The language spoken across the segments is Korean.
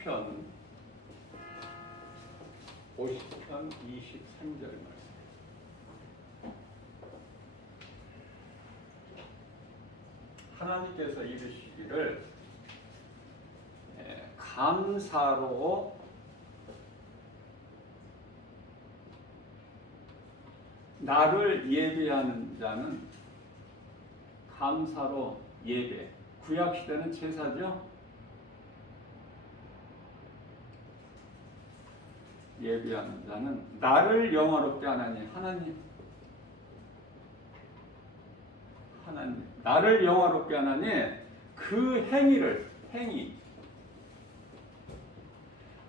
시편 50편 23절 말씀. 하나님께서 이르시기를 감사로 나를 예배하는 자는 감사로 예배. 구약 시대는 제사죠. 예배하는 자는 나를 영화롭게 하나니 하나님 나를 영화롭게 하나니 그 행위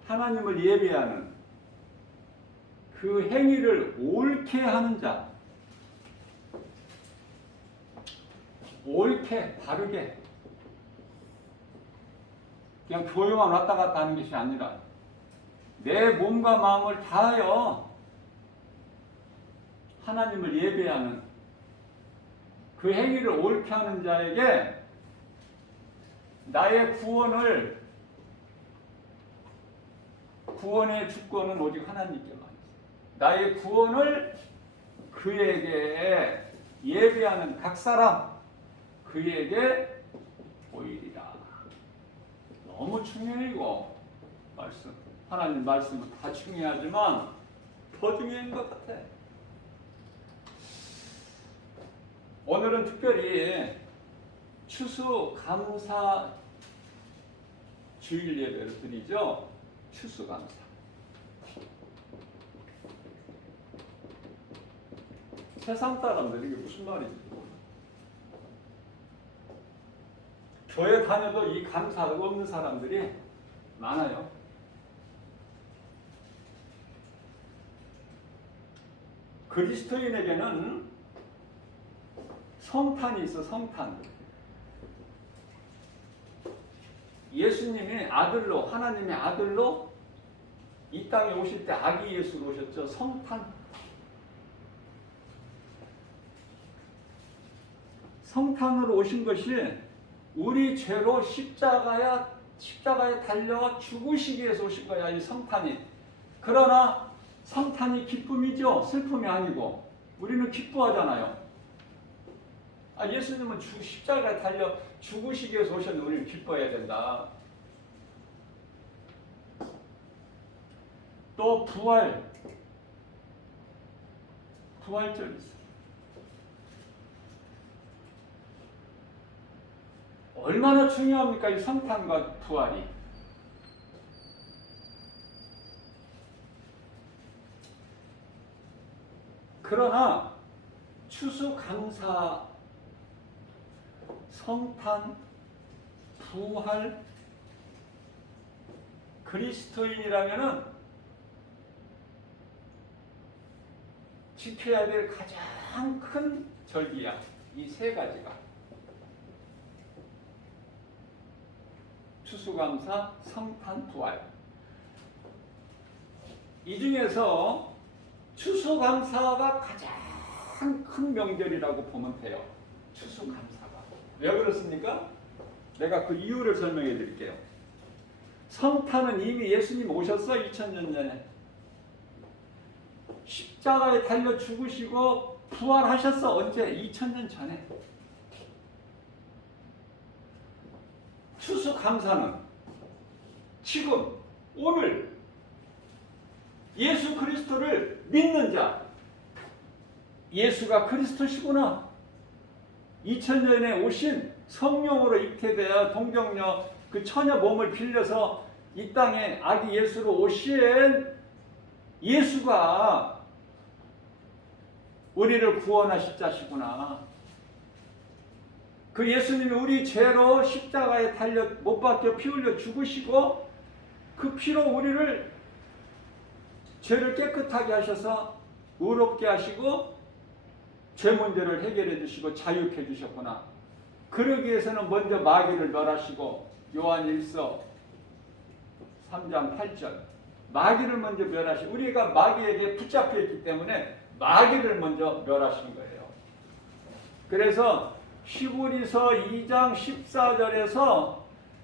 하나님을 예배하는 그 행위를 옳게 하는 자, 옳게 바르게 그냥 교회만 왔다 갔다 하는 것이 아니라 내 몸과 마음을 다하여 하나님을 예배하는 그 행위를 옳게 하는 자에게 나의 구원의 주권은 오직 하나님께만 있어요. 나의 구원을 그에게 예배하는 각 사람 그에게 보이리라. 너무 중요해요. 말씀. 하나님 말씀은 다 중요하지만 더 중요한 것 같아. 오늘은 특별히 추수감사 주일 예배를 드리죠. 추수감사. 세상 사람들이 이게 무슨 말인지 모르겠어요. 교회 다녀도 이 감사가 없는 사람들이 많아요. 그리스도인에게는 성탄이 있어. 성탄. 예수님이 아들로, 하나님의 아들로 이 땅에 오실 때 아기 예수로 오셨죠. 성탄. 성탄으로 오신 것이 우리 죄로 십자가에 달려 죽으시기 위해서 오신 거야. 이 성탄이. 그러나 성탄이 기쁨이죠. 슬픔이 아니고. 우리는 기뻐하잖아요. 예수님은 십자가에 달려 죽으시기 위해서 오셨는데 우리는 기뻐해야 된다. 또 부활절 있어요. 얼마나 중요합니까? 이 성탄과 부활이. 그러나 추수감사, 성탄, 부활, 그리스도인이라면은 지켜야 될 가장 큰 절기야. 이 세 가지가. 추수감사, 성탄, 부활. 이 중에서 추수감사가 가장 큰 명절이라고 보면 돼요. 추수감사가. 왜 그렇습니까? 내가 그 이유를 설명해 드릴게요. 성탄은 이미 예수님 오셨어. 2000년 전에. 십자가에 달려 죽으시고 부활하셨어. 언제? 2000년 전에. 추수감사는 지금 오늘 예수 그리스도를 믿는 자, 예수가 그리스도시구나. 2000년에 오신 성령으로 잉태되어 동정녀 그 처녀 몸을 빌려서 이 땅에 아기 예수로 오신 예수가 우리를 구원하실 자시구나. 그 예수님이 우리 죄로 십자가에 달려 못 박혀 피 흘려 죽으시고 그 피로 우리를 죄를 깨끗하게 하셔서 의롭게 하시고 죄 문제를 해결해 주시고 자유케 해주셨구나. 그러기 위해서는 먼저 마귀를 멸하시고 요한 1서 3장 8절 마귀를 먼저 멸하시고 우리가 마귀에게 붙잡혀 있기 때문에 마귀를 먼저 멸하신 거예요. 그래서 히브리서 2장 14절에서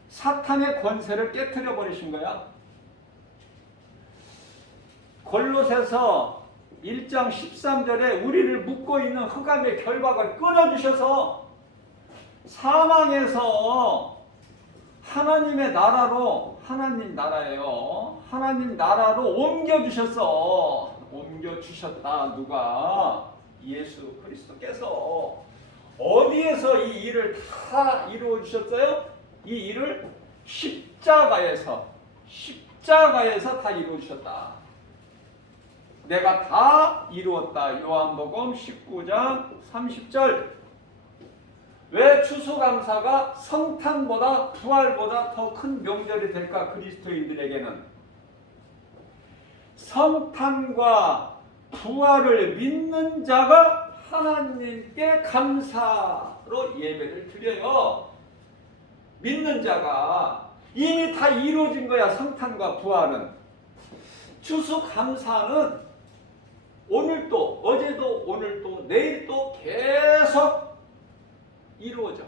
사탄의 권세를 깨트려 버리신 거야. 골로새서 1장 13절에 우리를 묶고 있는 흑암의 결박을 끊어주셔서 사망에서 하나님의 나라로, 하나님 나라예요. 하나님 나라로 옮겨주셨다. 누가? 예수 그리스도께서. 어디에서 이 일을 다 이루어 주셨어요? 이 일을 십자가에서 다 이루어 주셨다. 내가 다 이루었다. 요한복음 19장 30절. 왜 추수감사가 성탄보다 부활보다 더 큰 명절이 될까? 그리스도인들에게는 성탄과 부활을 믿는 자가 하나님께 감사로 예배를 드려요. 믿는 자가 이미 다 이루어진 거야. 성탄과 부활은. 추수감사는 오늘도, 어제도, 오늘도, 내일도 계속 이루어져.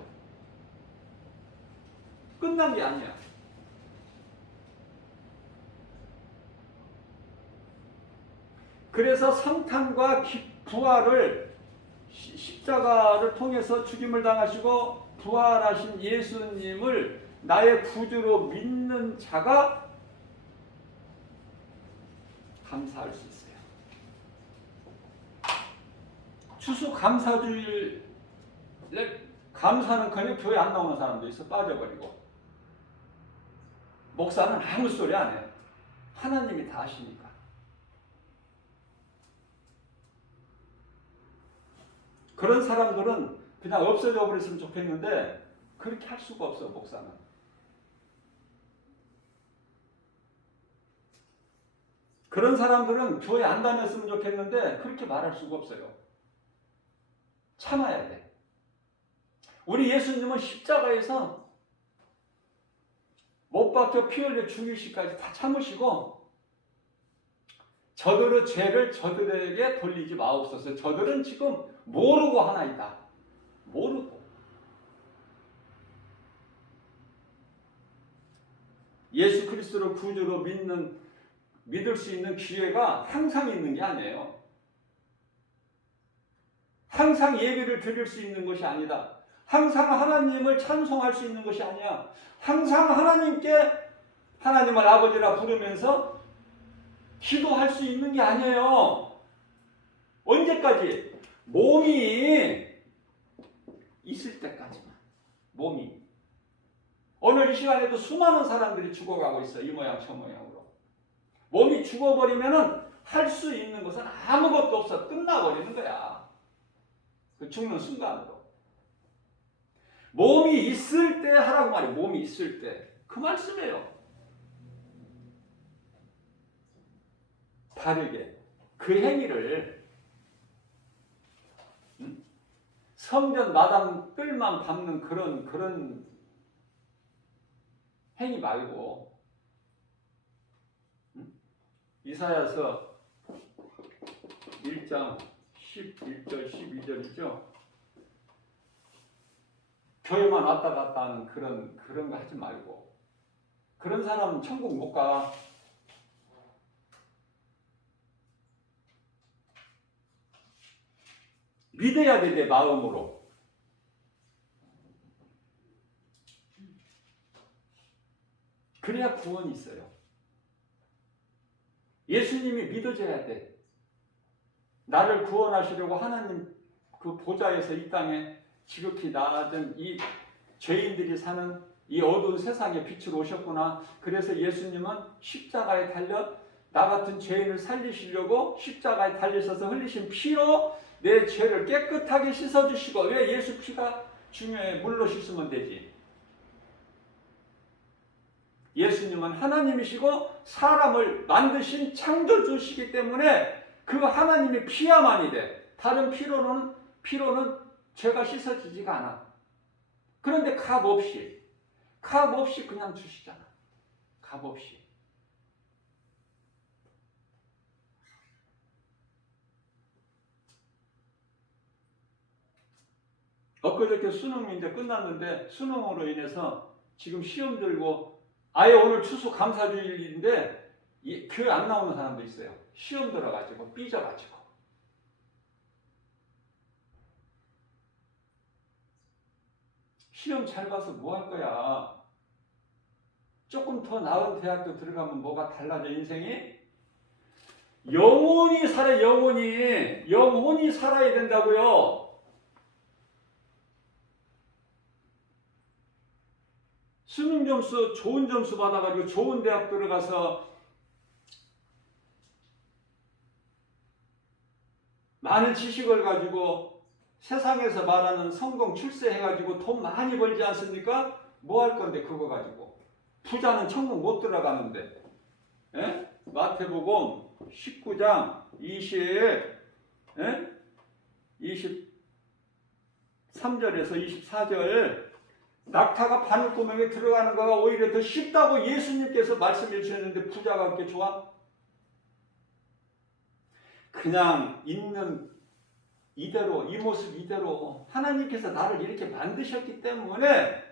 끝난 게 아니야. 그래서 성탄과 부활을, 십자가를 통해서 죽임을 당하시고 부활하신 예수님을 나의 구주로 믿는 자가 감사할 수 있어요. 추수감사주일 감사는커녕 교회 안 나오는 사람도 있어. 빠져버리고. 목사는 아무 소리 안 해요. 하나님이 다 하시니까. 그런 사람들은 그냥 없어져 버렸으면 좋겠는데 그렇게 할 수가 없어. 목사는. 그런 사람들은 교회 안 다녔으면 좋겠는데 그렇게 말할 수가 없어요. 참아야 돼. 우리 예수님은 십자가에서 못 박혀 피 흘려 죽이시까지 다 참으시고 저들의 죄를 저들에게 돌리지 마옵소서. 저들은 지금 모르고 하나 있다. 모르고. 예수 그리스도를 구주로 믿을 수 있는 기회가 항상 있는 게 아니에요. 항상 예배를 드릴 수 있는 것이 아니다. 항상 하나님을 찬송할 수 있는 것이 아니야. 항상 하나님을 아버지라 부르면서 기도할 수 있는 게 아니에요. 언제까지? 몸이 있을 때까지만. 몸이. 오늘 이 시간에도 수많은 사람들이 죽어가고 있어. 이 모양 저 모양으로. 몸이 죽어버리면은 할 수 있는 것은 아무것도 없어. 끝나버리는 거야. 그 죽는 순간으로. 몸이 있을 때 하라고 말이에요. 몸이 있을 때. 그 말씀이에요. 다르게. 그 행위를 성전 마당 뜰만 밟는 그런 행위 말고 이사야서 1장 11절 12절이죠. 교회만 왔다 갔다 하는 그런 거 하지 말고. 그런 사람은 천국 못 가. 믿어야 돼, 내 마음으로. 그래야 구원이 있어요. 예수님이 믿어져야 돼. 나를 구원하시려고 하나님 그 보좌에서 이 땅에 지극히 낮은 이 죄인들이 사는 이 어두운 세상에 빛으로 오셨구나. 그래서 예수님은 십자가에 달려 나 같은 죄인을 살리시려고 십자가에 달리셔서 흘리신 피로 내 죄를 깨끗하게 씻어주시고. 왜? 예수 피가 중요해. 물로 씻으면 되지. 예수님은 하나님이시고 사람을 만드신 창조주시기 때문에 그 하나님의 피야만이 돼. 다른 피로는 죄가 씻어지지가 않아. 그런데 값 없이 그냥 주시잖아. 값 없이. 엊그저께 수능이 이제 끝났는데 수능으로 인해서 지금 시험 들고 아예 오늘 추수 감사주일인데 교회 안 나오는 사람도 있어요. 시험 들어가지고 삐져가지고. 시험 잘 봐서 뭐 할 거야? 조금 더 나은 대학교 들어가면 뭐가 달라져 인생이? 영혼이 살아. 영혼이 살아야 된다고요. 수능 점수 좋은 점수 받아가지고 좋은 대학 들어가서 많은 지식을 가지고 세상에서 말하는 성공 출세해가지고 돈 많이 벌지 않습니까? 뭐 할 건데 그거 가지고. 부자는 천국 못 들어가는데. 예? 마태복음 19장 23절에서 24절 낙타가 바늘구멍에 들어가는 거가 오히려 더 쉽다고 예수님께서 말씀해 주셨는데 부자가 그렇게 좋아? 그냥 있는 이대로 이 모습 이대로 하나님께서 나를 이렇게 만드셨기 때문에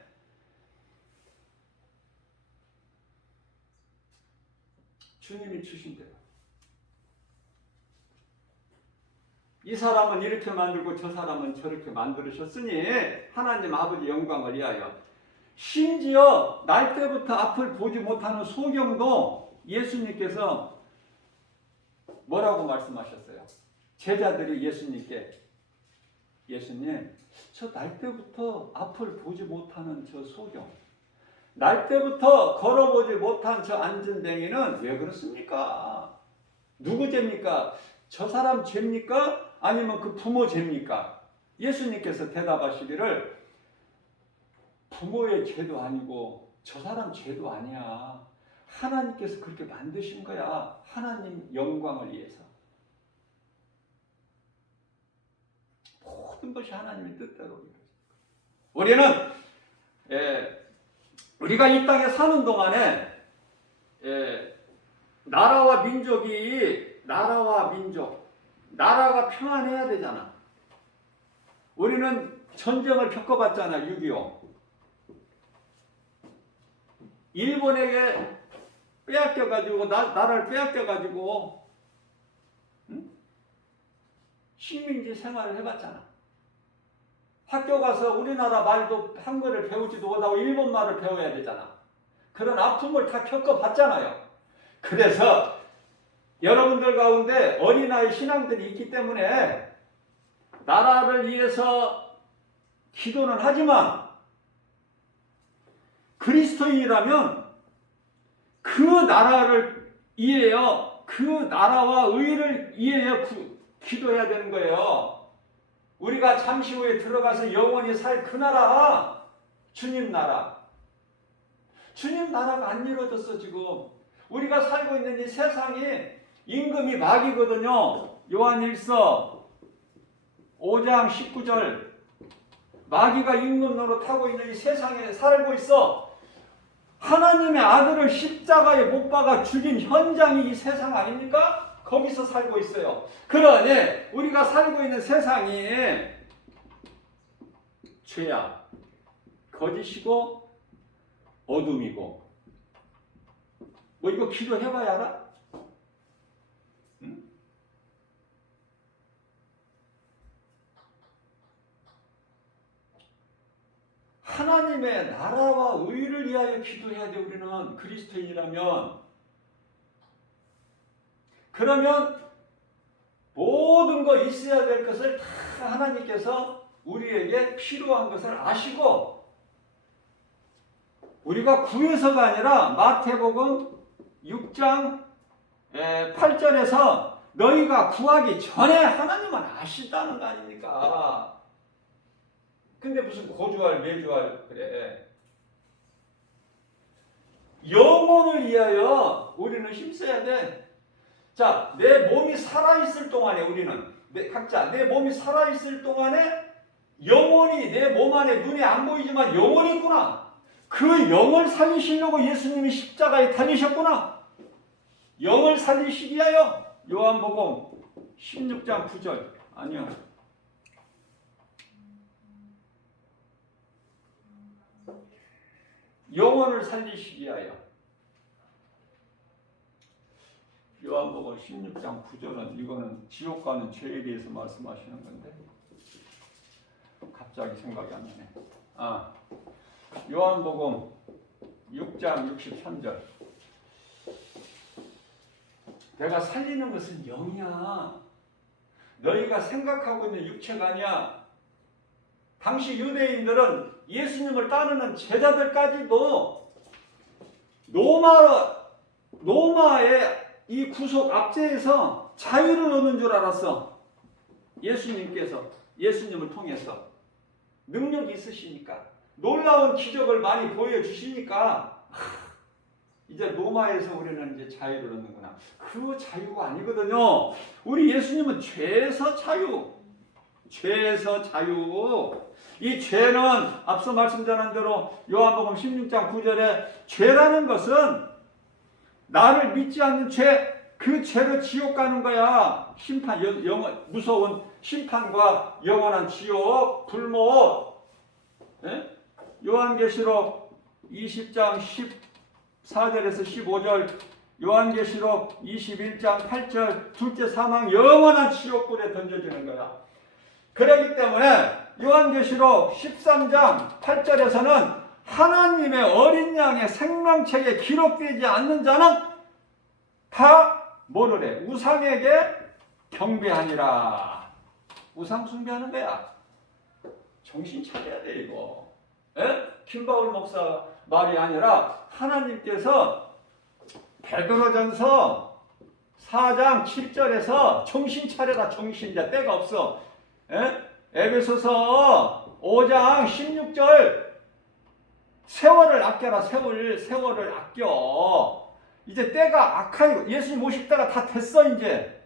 주님이 주신 대로 이 사람은 이렇게 만들고 저 사람은 저렇게 만들으셨으니 하나님 아버지 영광을 위하여 심지어 날 때부터 앞을 보지 못하는 소경도 예수님께서 뭐라고 말씀하셨어요? 제자들이 예수님께 예수님 저 날 때부터 앞을 보지 못하는 저 소경 날 때부터 걸어보지 못한 저 안전뱅이는 왜 그렇습니까? 누구 죄입니까? 저 사람 죄입니까? 아니면 그 부모 죄입니까? 예수님께서 대답하시기를 부모의 죄도 아니고 저 사람 죄도 아니야. 하나님께서 그렇게 만드신 거야. 하나님 영광을 위해서. 모든 것이 하나님의 뜻대로. 우리는 우리가 이 땅에 사는 동안에 나라와 나라가 평안해야 되잖아. 우리는 전쟁을 겪어봤잖아. 6.25 일본에게 빼앗겨가지고 나라를 빼앗겨가지고 식민지 생활을 해봤잖아. 학교 가서 우리나라 말도 한글을 배우지도 못하고 일본 말을 배워야 되잖아. 그런 아픔을 다 겪어봤잖아요. 그래서 여러분들 가운데 어린아이 신앙들이 있기 때문에 나라를 위해서 기도는 하지만 그리스도인이라면 그 나라를 위하여 그 나라와 의를 위하여 기도해야 되는 거예요. 우리가 잠시 후에 들어가서 영원히 살 그 나라, 주님 나라. 주님 나라가 안 이루어졌어 지금. 우리가 살고 있는 이 세상이 임금이 마귀거든요. 요한일서 5장 19절 마귀가 임금 노릇하고 있는 이 세상에 살고 있어. 하나님의 아들을 십자가에 못 박아 죽인 현장이 이 세상 아닙니까? 거기서 살고 있어요. 그러니 우리가 살고 있는 세상이 죄악, 거짓이고 어둠이고 뭐 이거 기도해봐야 알아? 응? 하나님의 나라와 의를 위하여 기도해야 돼. 우리는 그리스도인이라면. 그러면 모든 거 있어야 될 것을 다 하나님께서 우리에게 필요한 것을 아시고 우리가 구해서가 아니라 마태복음 6장 8절에서 너희가 구하기 전에 하나님은 아시다는 거 아닙니까? 근데 무슨 고주할 매주할 그래. 영혼을 위하여 우리는 힘써야 돼. 자, 내 몸이 살아있을 동안에 우리는 각자 내 몸이 살아있을 동안에 영혼이 내 몸 안에 눈에 안 보이지만 영혼이 있구나. 그 영을 살리시려고 예수님이 십자가에 달리셨구나. 영을 살리시기 위하여 요한복음 16장 9절 아니요. 영혼을 살리시기 위하여. 요한복음 16장 9절은 이거는 지옥 가는 죄에 대해서 말씀하시는 건데 갑자기 생각이 안 나네. 요한복음 6장 63절. 내가 살리는 것은 영이야. 너희가 생각하고 있는 육체가 아니야. 당시 유대인들은 예수님을 따르는 제자들까지도 로마의 이 구속 압제에서 자유를 얻는 줄 알았어. 예수님을 통해서 능력이 있으시니까, 놀라운 기적을 많이 보여주시니까 이제 로마에서 우리는 이제 자유를 얻는구나. 그 자유가 아니거든요. 우리 예수님은 죄에서 자유. 이 죄는 앞서 말씀드린 대로 요한복음 16장 9절에 죄라는 것은 나를 믿지 않는 죄, 그 죄로 지옥 가는 거야. 심판, 무서운 심판과 영원한 지옥, 불못. 예? 요한계시록 20장 14절에서 15절, 요한계시록 21장 8절, 둘째 사망, 영원한 지옥불에 던져지는 거야. 그렇기 때문에 요한계시록 13장 8절에서는 하나님의 어린 양의 생명책에 기록되지 않는 자는 다 뭐를 해? 우상에게 경배하니라. 우상 숭배하는 거야. 정신 차려야 돼 이거. 에? 김바울 목사 말이 아니라 하나님께서 베드로전서 4장 7절에서 정신 차려라. 정신, 이제 때가 없어. 에베소서 5장 16절 세월을 아껴라. 세월을 아껴. 이제 때가 악하고 예수님 오실 때가 다 됐어 이제.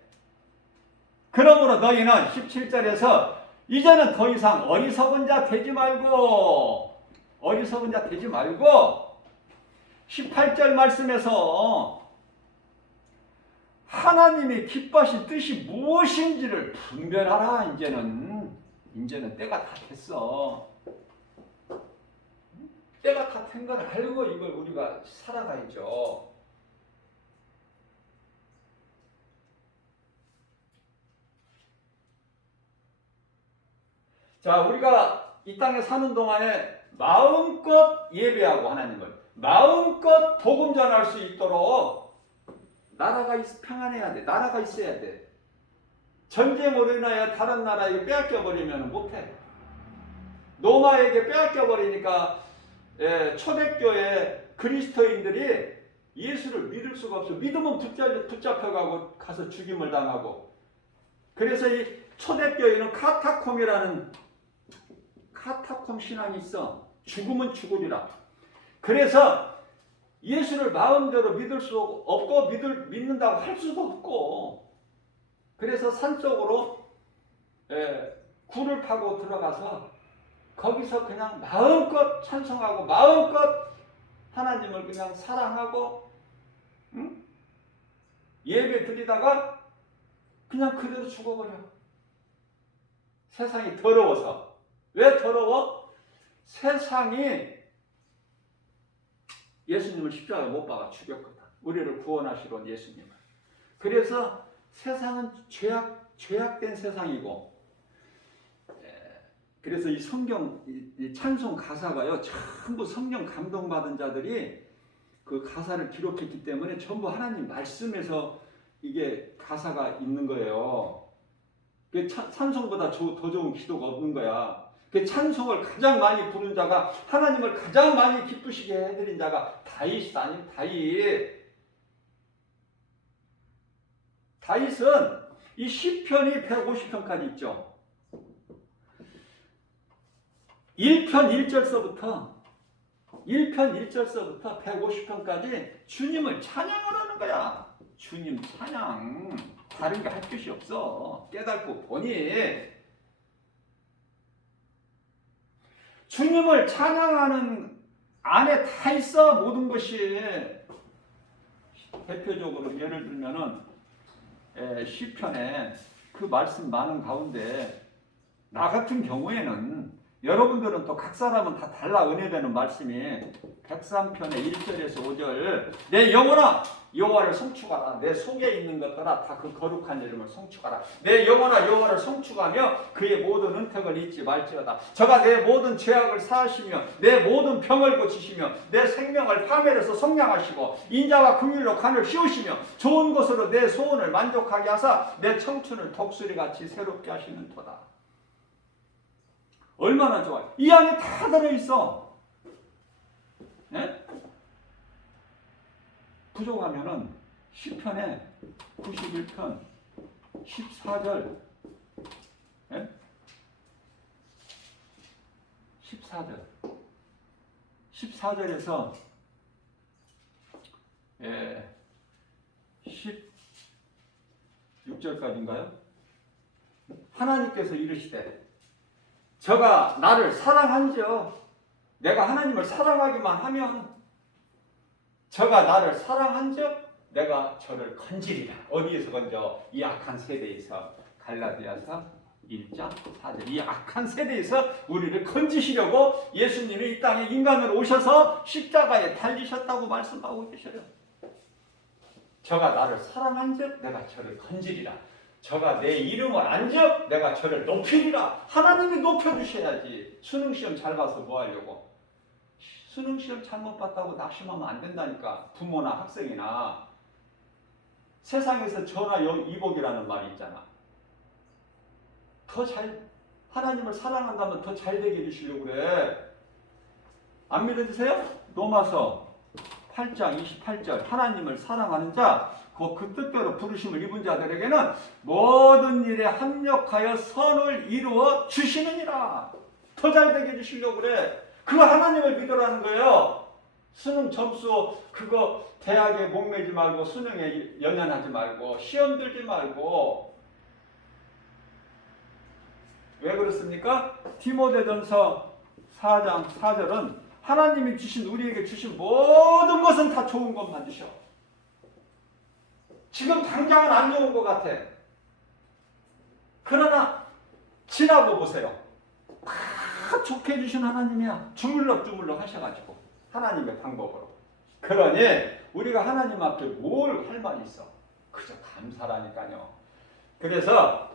그러므로 너희는 17절에서 이제는 더 이상 어리석은 자 되지 말고 18절 말씀에서 하나님이 기뻐하신 뜻이 무엇인지를 분별하라. 이제는 때가 다 됐어. 때가 다 된 걸 알고 이걸 우리가 살아가야죠. 자, 우리가 이 땅에 사는 동안에 마음껏 예배하고 하나님을 마음껏 복음 전할 수 있도록 나라가 평안해야 돼. 나라가 있어야 돼. 전쟁으로 인하여 다른 나라에 빼앗겨 버리면 못해. 로마에게 빼앗겨 버리니까 초대교회 그리스도인들이 예수를 믿을 수가 없어. 믿으면 붙잡혀가고 가서 죽임을 당하고. 그래서 이 초대교회는 카타콤이라는 카타콤 신앙이 있어. 죽으면 죽으리라. 그래서 예수를 마음대로 믿을 수 없고 믿는다고 할 수도 없고. 그래서 산속으로 굴을 파고 들어가서 거기서 그냥 마음껏 찬송하고 마음껏 하나님을 그냥 사랑하고 예배 드리다가 그냥 그대로 죽어버려. 세상이 더러워서. 왜 더러워? 세상이 예수님을 십자가에 못 박아 죽였거든. 우리를 구원하시러 온 예수님을. 그래서 세상은 죄악된 세상이고, 그래서 이 성경, 이 찬송 가사가요, 전부 성령 감동받은 자들이 그 가사를 기록했기 때문에 전부 하나님 말씀에서 이게 가사가 있는 거예요. 찬송보다 더 좋은 기도가 없는 거야. 찬송을 가장 많이 부른 자가, 하나님을 가장 많이 기쁘시게 해드린 자가 다윗 아니면 다윗은 이 시편이 150편까지 있죠. 1편 1절서부터 150편까지 주님을 찬양하라는 거야. 주님 찬양. 다른 게 할 것이 없어. 깨닫고 보니 주님을 찬양하는 안에 다 있어. 모든 것이. 대표적으로 예를 들면은 시편에 그 말씀 많은 가운데 나 같은 경우에는 여러분들은 또 각 사람은 다 달라. 은혜되는 말씀이 103편의 1절에서 5절 내 영혼아 여호와를 송축하라. 내 속에 있는 것들아 다 그 거룩한 이름을 송축하라. 내 영혼아 여호와를 송축하며 그의 모든 은택을 잊지 말지어다. 저가 내 모든 죄악을 사하시며 내 모든 병을 고치시며 내 생명을 파멸해서 성량하시고 인자와 긍휼로 간을 씌우시며 좋은 것으로 내 소원을 만족하게 하사 내 청춘을 독수리같이 새롭게 하시는 터다. 얼마나 좋아요. 이 안에 다 들어있어. 네? 부족하면은 10편에 91편 14절 14절에서 16절까지인가요? 하나님께서 이르시되 저가 나를 사랑한지요. 내가 하나님을 사랑하기만 하면 저가 나를 사랑한지요. 내가 저를 건지리라. 어디에서 건져? 이 악한 세대에서. 갈라디아서 1장 4절. 이 악한 세대에서 우리를 건지시려고 예수님이 이 땅에 인간으로 오셔서 십자가에 달리셨다고 말씀하고 계셔요. 저가 나를 사랑한즉 내가 저를 건지리라. 저가 내 이름을 안즉 내가 저를 높이리라. 하나님이 높여주셔야지. 수능시험 잘 봐서 뭐 하려고. 수능시험 잘못 봤다고 낙심하면 안 된다니까. 부모나 학생이나. 세상에서 전화 이복이라는 말이 있잖아. 더 잘, 하나님을 사랑한다면 더 잘 되게 해주시려고 그래. 안 믿어주세요? 로마서 8장 28절 하나님을 사랑하는 자 그 뜻대로 부르심을 입은 자들에게는 모든 일에 합력하여 선을 이루어 주시느니라. 더 잘 되게 해주시려고 그래. 그거 하나님을 믿으라는 거예요. 수능 점수 그거 대학에 목매지 말고 수능에 연연하지 말고 시험 들지 말고. 왜 그렇습니까? 디모데전서 4장 4절은 하나님이 주신 우리에게 주신 모든 것은 다 좋은 것만 주셔. 지금 당장은 안 좋은 것 같아. 그러나 지나고 보세요. 다 좋게 해주신 하나님이야. 주물럭주물럭 하셔가지고 하나님의 방법으로. 그러니 우리가 하나님 앞에 뭘 할 말이 있어. 그저 감사라니까요. 그래서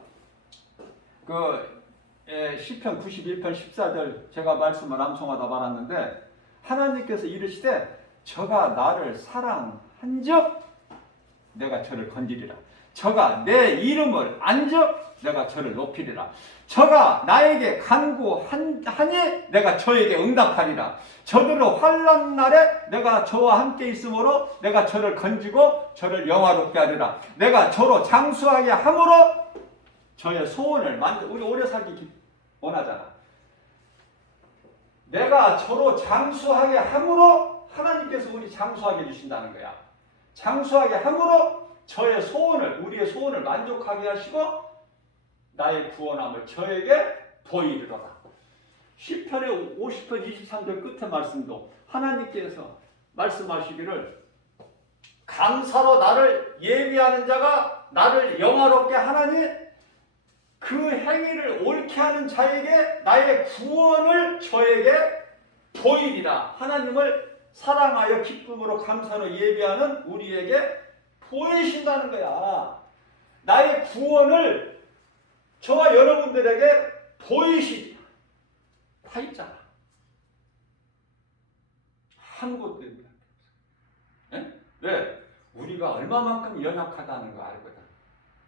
시편 91편 14절 제가 말씀을 암송하다 말았는데 하나님께서 이르시되 저가 나를 사랑한즉 내가 저를 건지리라. 저가 내 이름을 안즉 내가 저를 높이리라. 저가 나에게 간구하니 내가 저에게 응답하리라. 저들의 환난 날에 내가 저와 함께 있으므로 내가 저를 건지고 저를 영화롭게 하리라. 내가 저로 장수하게 함으로 저의 소원을 우리 오래 살기 원하잖아. 내가 저로 장수하게 함으로 하나님께서 우리 장수하게 해주신다는 거야. 장수하게 함으로 저의 소원을, 우리의 소원을 만족하게 하시고 나의 구원함을 저에게 보이리로다. 시편의 50편 23절 끝에 말씀도 하나님께서 말씀하시기를 감사로 나를 예비하는 자가 나를 영화롭게 하나니 그 행위를 옳게 하는 자에게 나의 구원을 저에게 보이리라. 하나님을 사랑하여 기쁨으로 감사로 예비하는 우리에게 보이신다는 거야. 나의 구원을 저와 여러분들에게 보이시리라. 다 있잖아. 아무것도 없습니다. 왜? 우리가 얼마만큼 연약하다는 거 알거든.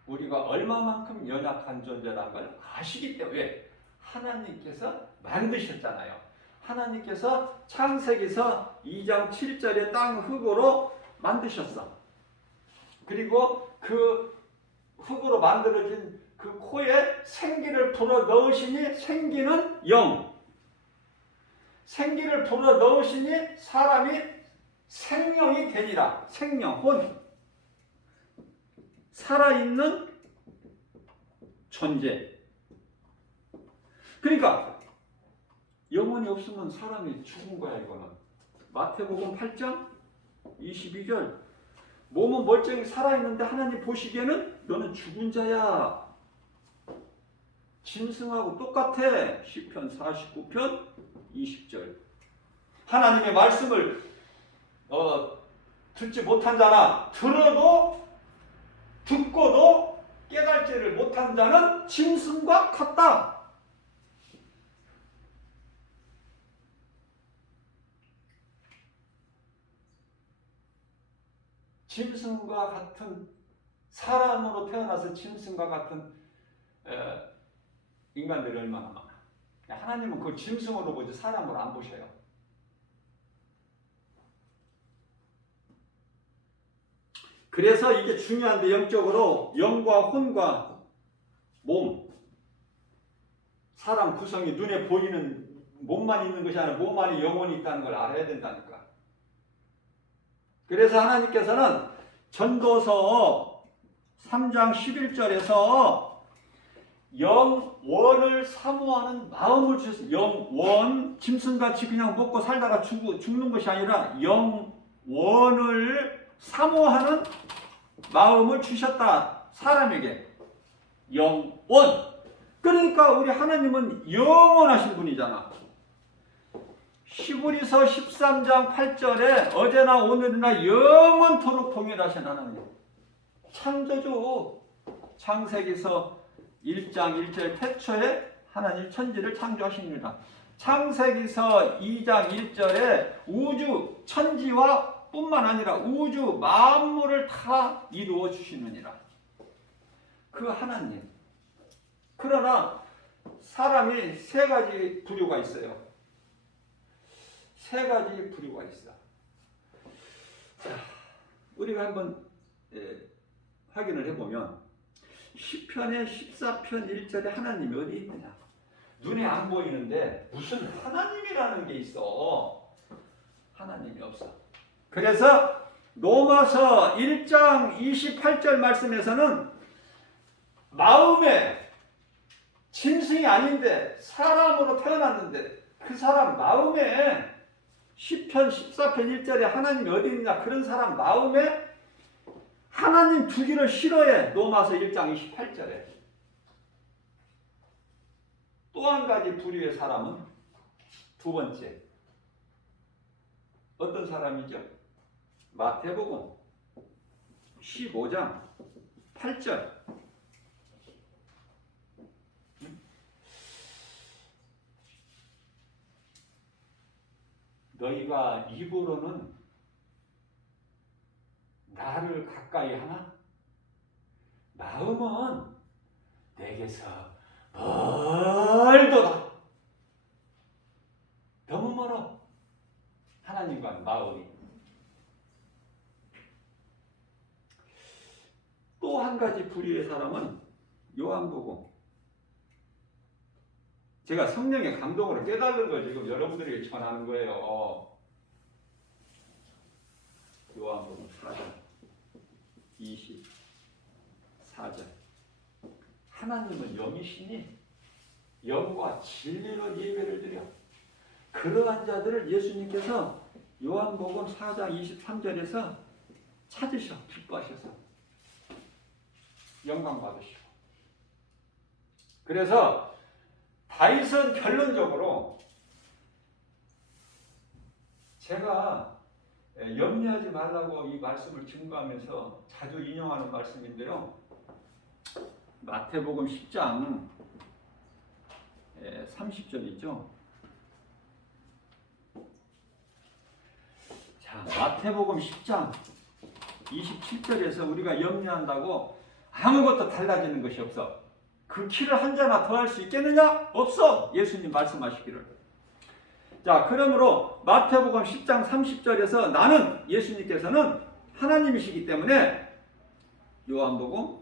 우리가 얼마만큼 연약한 존재라는 걸 아시기 때문에. 왜? 하나님께서 만드셨잖아요. 하나님께서 창세기서 2장 7절에 땅 흙으로 만드셨어. 그리고 그 흙으로 만들어진 그 코에 생기를 불어 넣으시니 생기는 영. 생기를 불어 넣으시니 사람이 생명이 되니라. 생명, 혼. 살아있는 존재. 그러니까 영혼이 없으면 사람이 죽은 거야. 이거는 마태복음 8장 22절 몸은 멀쩡히 살아있는데 하나님 보시기에는 너는 죽은 자야. 짐승하고 똑같아. 시편 49편 20절. 하나님의 말씀을 듣지 못한 자나 들어도 듣고도 깨달지를 못한 자는 짐승과 같다. 짐승과 같은, 사람으로 태어나서 짐승과 같은 인간들이 얼마나 많아. 하나님은 그 짐승으로 보지 사람으로 안 보셔요. 그래서 이게 중요한데, 영적으로 영과 혼과 몸, 사람 구성이 눈에 보이는 몸만 있는 것이 아니라 몸 안에 영혼이 있다는 걸 알아야 된다니까. 그래서 하나님께서는 전도서 3장 11절에서 영원을 사모하는 마음을 주셨어요. 영원, 짐승같이 그냥 먹고 살다가 죽는 것이 아니라 영원을 사모하는 마음을 주셨다. 사람에게. 영원. 그러니까 우리 하나님은 영원하신 분이잖아. 히브리서 13장 8절에 어제나 오늘이나 영원토록 동일하신 하나님. 창조주. 창세기서 1장 1절 태초에 하나님 천지를 창조하십니다. 창세기서 2장 1절에 우주 천지와 뿐만 아니라 우주 만물을 다 이루어 주시느니라. 그 하나님. 그러나 사람이 세 가지 부류가 있어요. 세 가지 부류가 있어. 자, 우리가 한번 확인을 해보면 시편의 14편 1절에 하나님이 어디 있느냐. 눈에 안 보이는데 무슨 하나님이라는 게 있어. 하나님이 없어. 그래서 로마서 1장 28절 말씀에서는 마음에 짐승이 아닌데 사람으로 태어났는데 그 사람 마음에 시편 14편 1절에 하나님이 어디 있느냐. 그런 사람 마음에 하나님 두기를 싫어해. 로마서 1장 28절에. 또 한 가지 부류의 사람은 두 번째. 어떤 사람이죠? 마태복음 15장 8절. 너희가 입으로는 나를 가까이 하나? 마음은 내게서 멀도다. 너무 멀어. 하나님과 마음이. 또 한 가지 부류의 사람은 요한복음. 제가 성령의 감동으로 깨달은 걸 지금 여러분들에게 전하는 거예요. 요한복음 4장 24절. 하나님은 영이시니 영과 진리로 예배를 드려. 그러한 자들을 예수님께서 요한복음 4장 23절에서 찾으셔. 기뻐하셔서 영광 받으시고. 그래서 다윗은 결론적으로, 제가 염려하지 말라고 이 말씀을 증거하면서 자주 인용하는 말씀인데요. 마태복음 10장 30절이죠. 자, 마태복음 10장 27절에서 우리가 염려한다고 아무것도 달라지는 것이 없어. 그 키를 한 자나 더 할 수 있겠느냐? 없어. 예수님 말씀하시기를. 자, 그러므로 마태복음 10장 30절에서 나는, 예수님께서는 하나님이시기 때문에 요한복음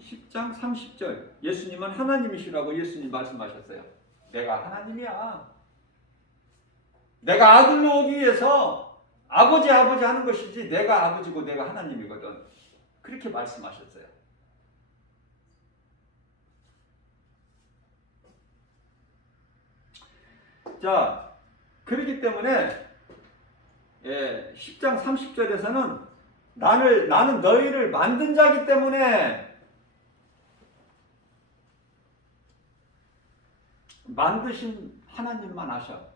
10장 30절, 예수님은 하나님이시라고 예수님 말씀하셨어요. 내가 하나님이야. 내가 아들로 오기 위해서 아버지 하는 것이지 내가 아버지고 내가 하나님이거든. 그렇게 말씀하셨어요. 자, 그렇기 때문에 10장 30절에서는 나는 너희를 만든 자이기 때문에 만드신 하나님만 아셔.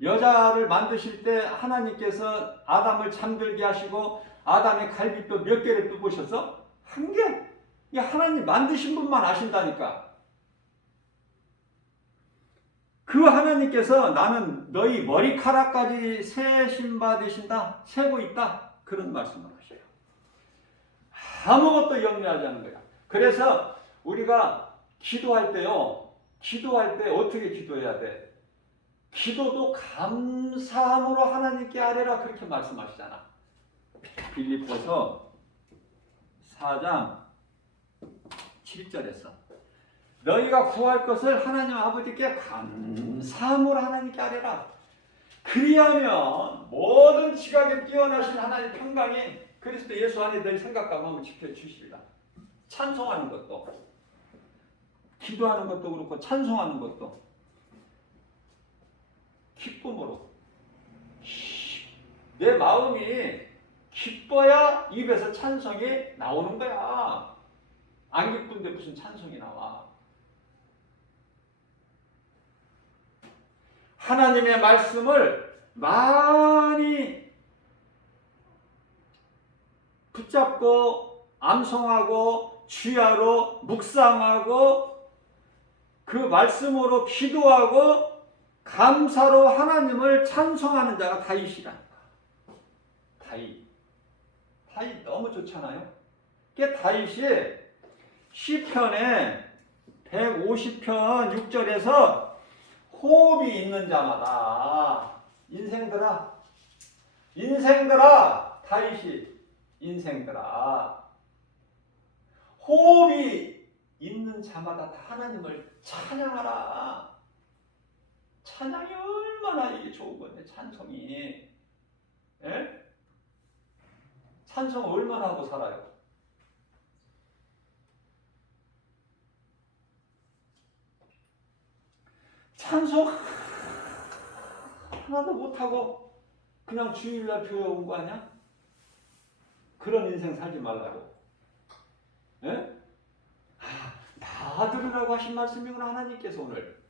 여자를 만드실 때 하나님께서 아담을 잠들게 하시고 아담의 갈비뼈 몇 개를 뜯으셔서? 한 개. 이 하나님 만드신 분만 아신다니까. 그 하나님께서 나는 너희 머리카락까지 세신 바 되신다. 세고 있다. 그런 말씀을 하셔요. 아무것도 염려하지 않는 거야. 그래서 우리가 기도할 때요. 기도할 때 어떻게 기도해야 돼? 기도도 감사함으로 하나님께 아뢰라 그렇게 말씀하시잖아. 빌립보서 4장 7절에서 너희가 구할 것을 하나님 아버지께 감사함으로 하나님께 아뢰라. 그리하면 모든 지각에 뛰어나신 하나님 평강이 그리스도 예수 안에 늘 생각과 마음을 지켜주시리라. 찬송하는 것도, 기도하는 것도 그렇고 찬송하는 것도 기쁨으로. 내 마음이 기뻐야 입에서 찬송이 나오는 거야. 안 기쁜데 무슨 찬송이 나와. 하나님의 말씀을 많이 붙잡고 암송하고 주야로 묵상하고 그 말씀으로 기도하고 감사로 하나님을 찬송하는 자가 다윗이라니까. 다윗 너무 좋잖아요. 그게 다윗이 시편에 150편 6절에서 호흡이 있는 자마다 인생들아 다윗이 인생들아 호흡이 있는 자마다 다 하나님을 찬양하라. 찬양이 얼마나 이게 좋은 건데 찬송이. 예? 찬송 얼마나 하고 살아요? 찬송 하나도 못하고 그냥 주일날 교회 온 거 아니야? 그런 인생 살지 말라고. 예? 다 들으라고 하신 말씀이구나. 하나님께서 오늘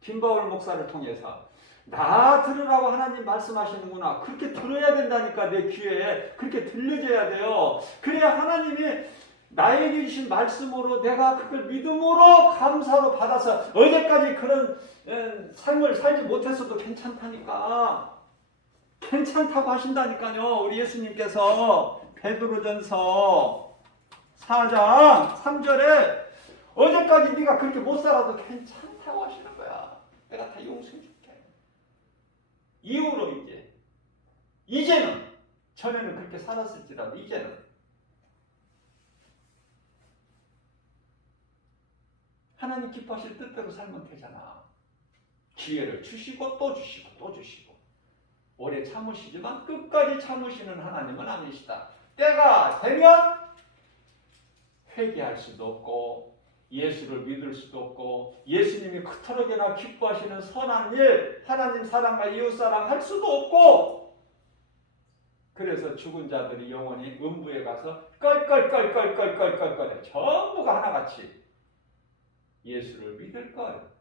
김바울 목사를 통해서 나 들으라고 하나님 말씀하시는구나. 그렇게 들어야 된다니까. 내 귀에 그렇게 들려줘야 돼요. 그래야 하나님이 나에게 주신 말씀으로 내가 그걸 믿음으로 감사로 받아서 어제까지 그런 삶을 살지 못했어도 괜찮다니까. 괜찮다고 하신다니까요. 우리 예수님께서 베드로전서 4장 3절에 어제까지 네가 그렇게 못 살아도 괜찮다고 하시는 거야. 내가 다 용서해 줄게. 이후로 이제는 전에는 그렇게 살았을지라도 이제는 하나님 기뻐하실 뜻대로 살면 되잖아. 기회를 주시고 또 주시고 또 주시고 오래 참으시지만 끝까지 참으시는 하나님은 아니시다. 때가 되면 회개할 수도 없고 예수를 믿을 수도 없고 예수님이 그토록이나 기뻐하시는 선한 일 하나님 사랑과 이웃사랑 할 수도 없고 그래서 죽은 자들이 영원히 음부에 가서 껄껄껄껄껄껄껄 전부가 하나같이 예수를 믿을걸.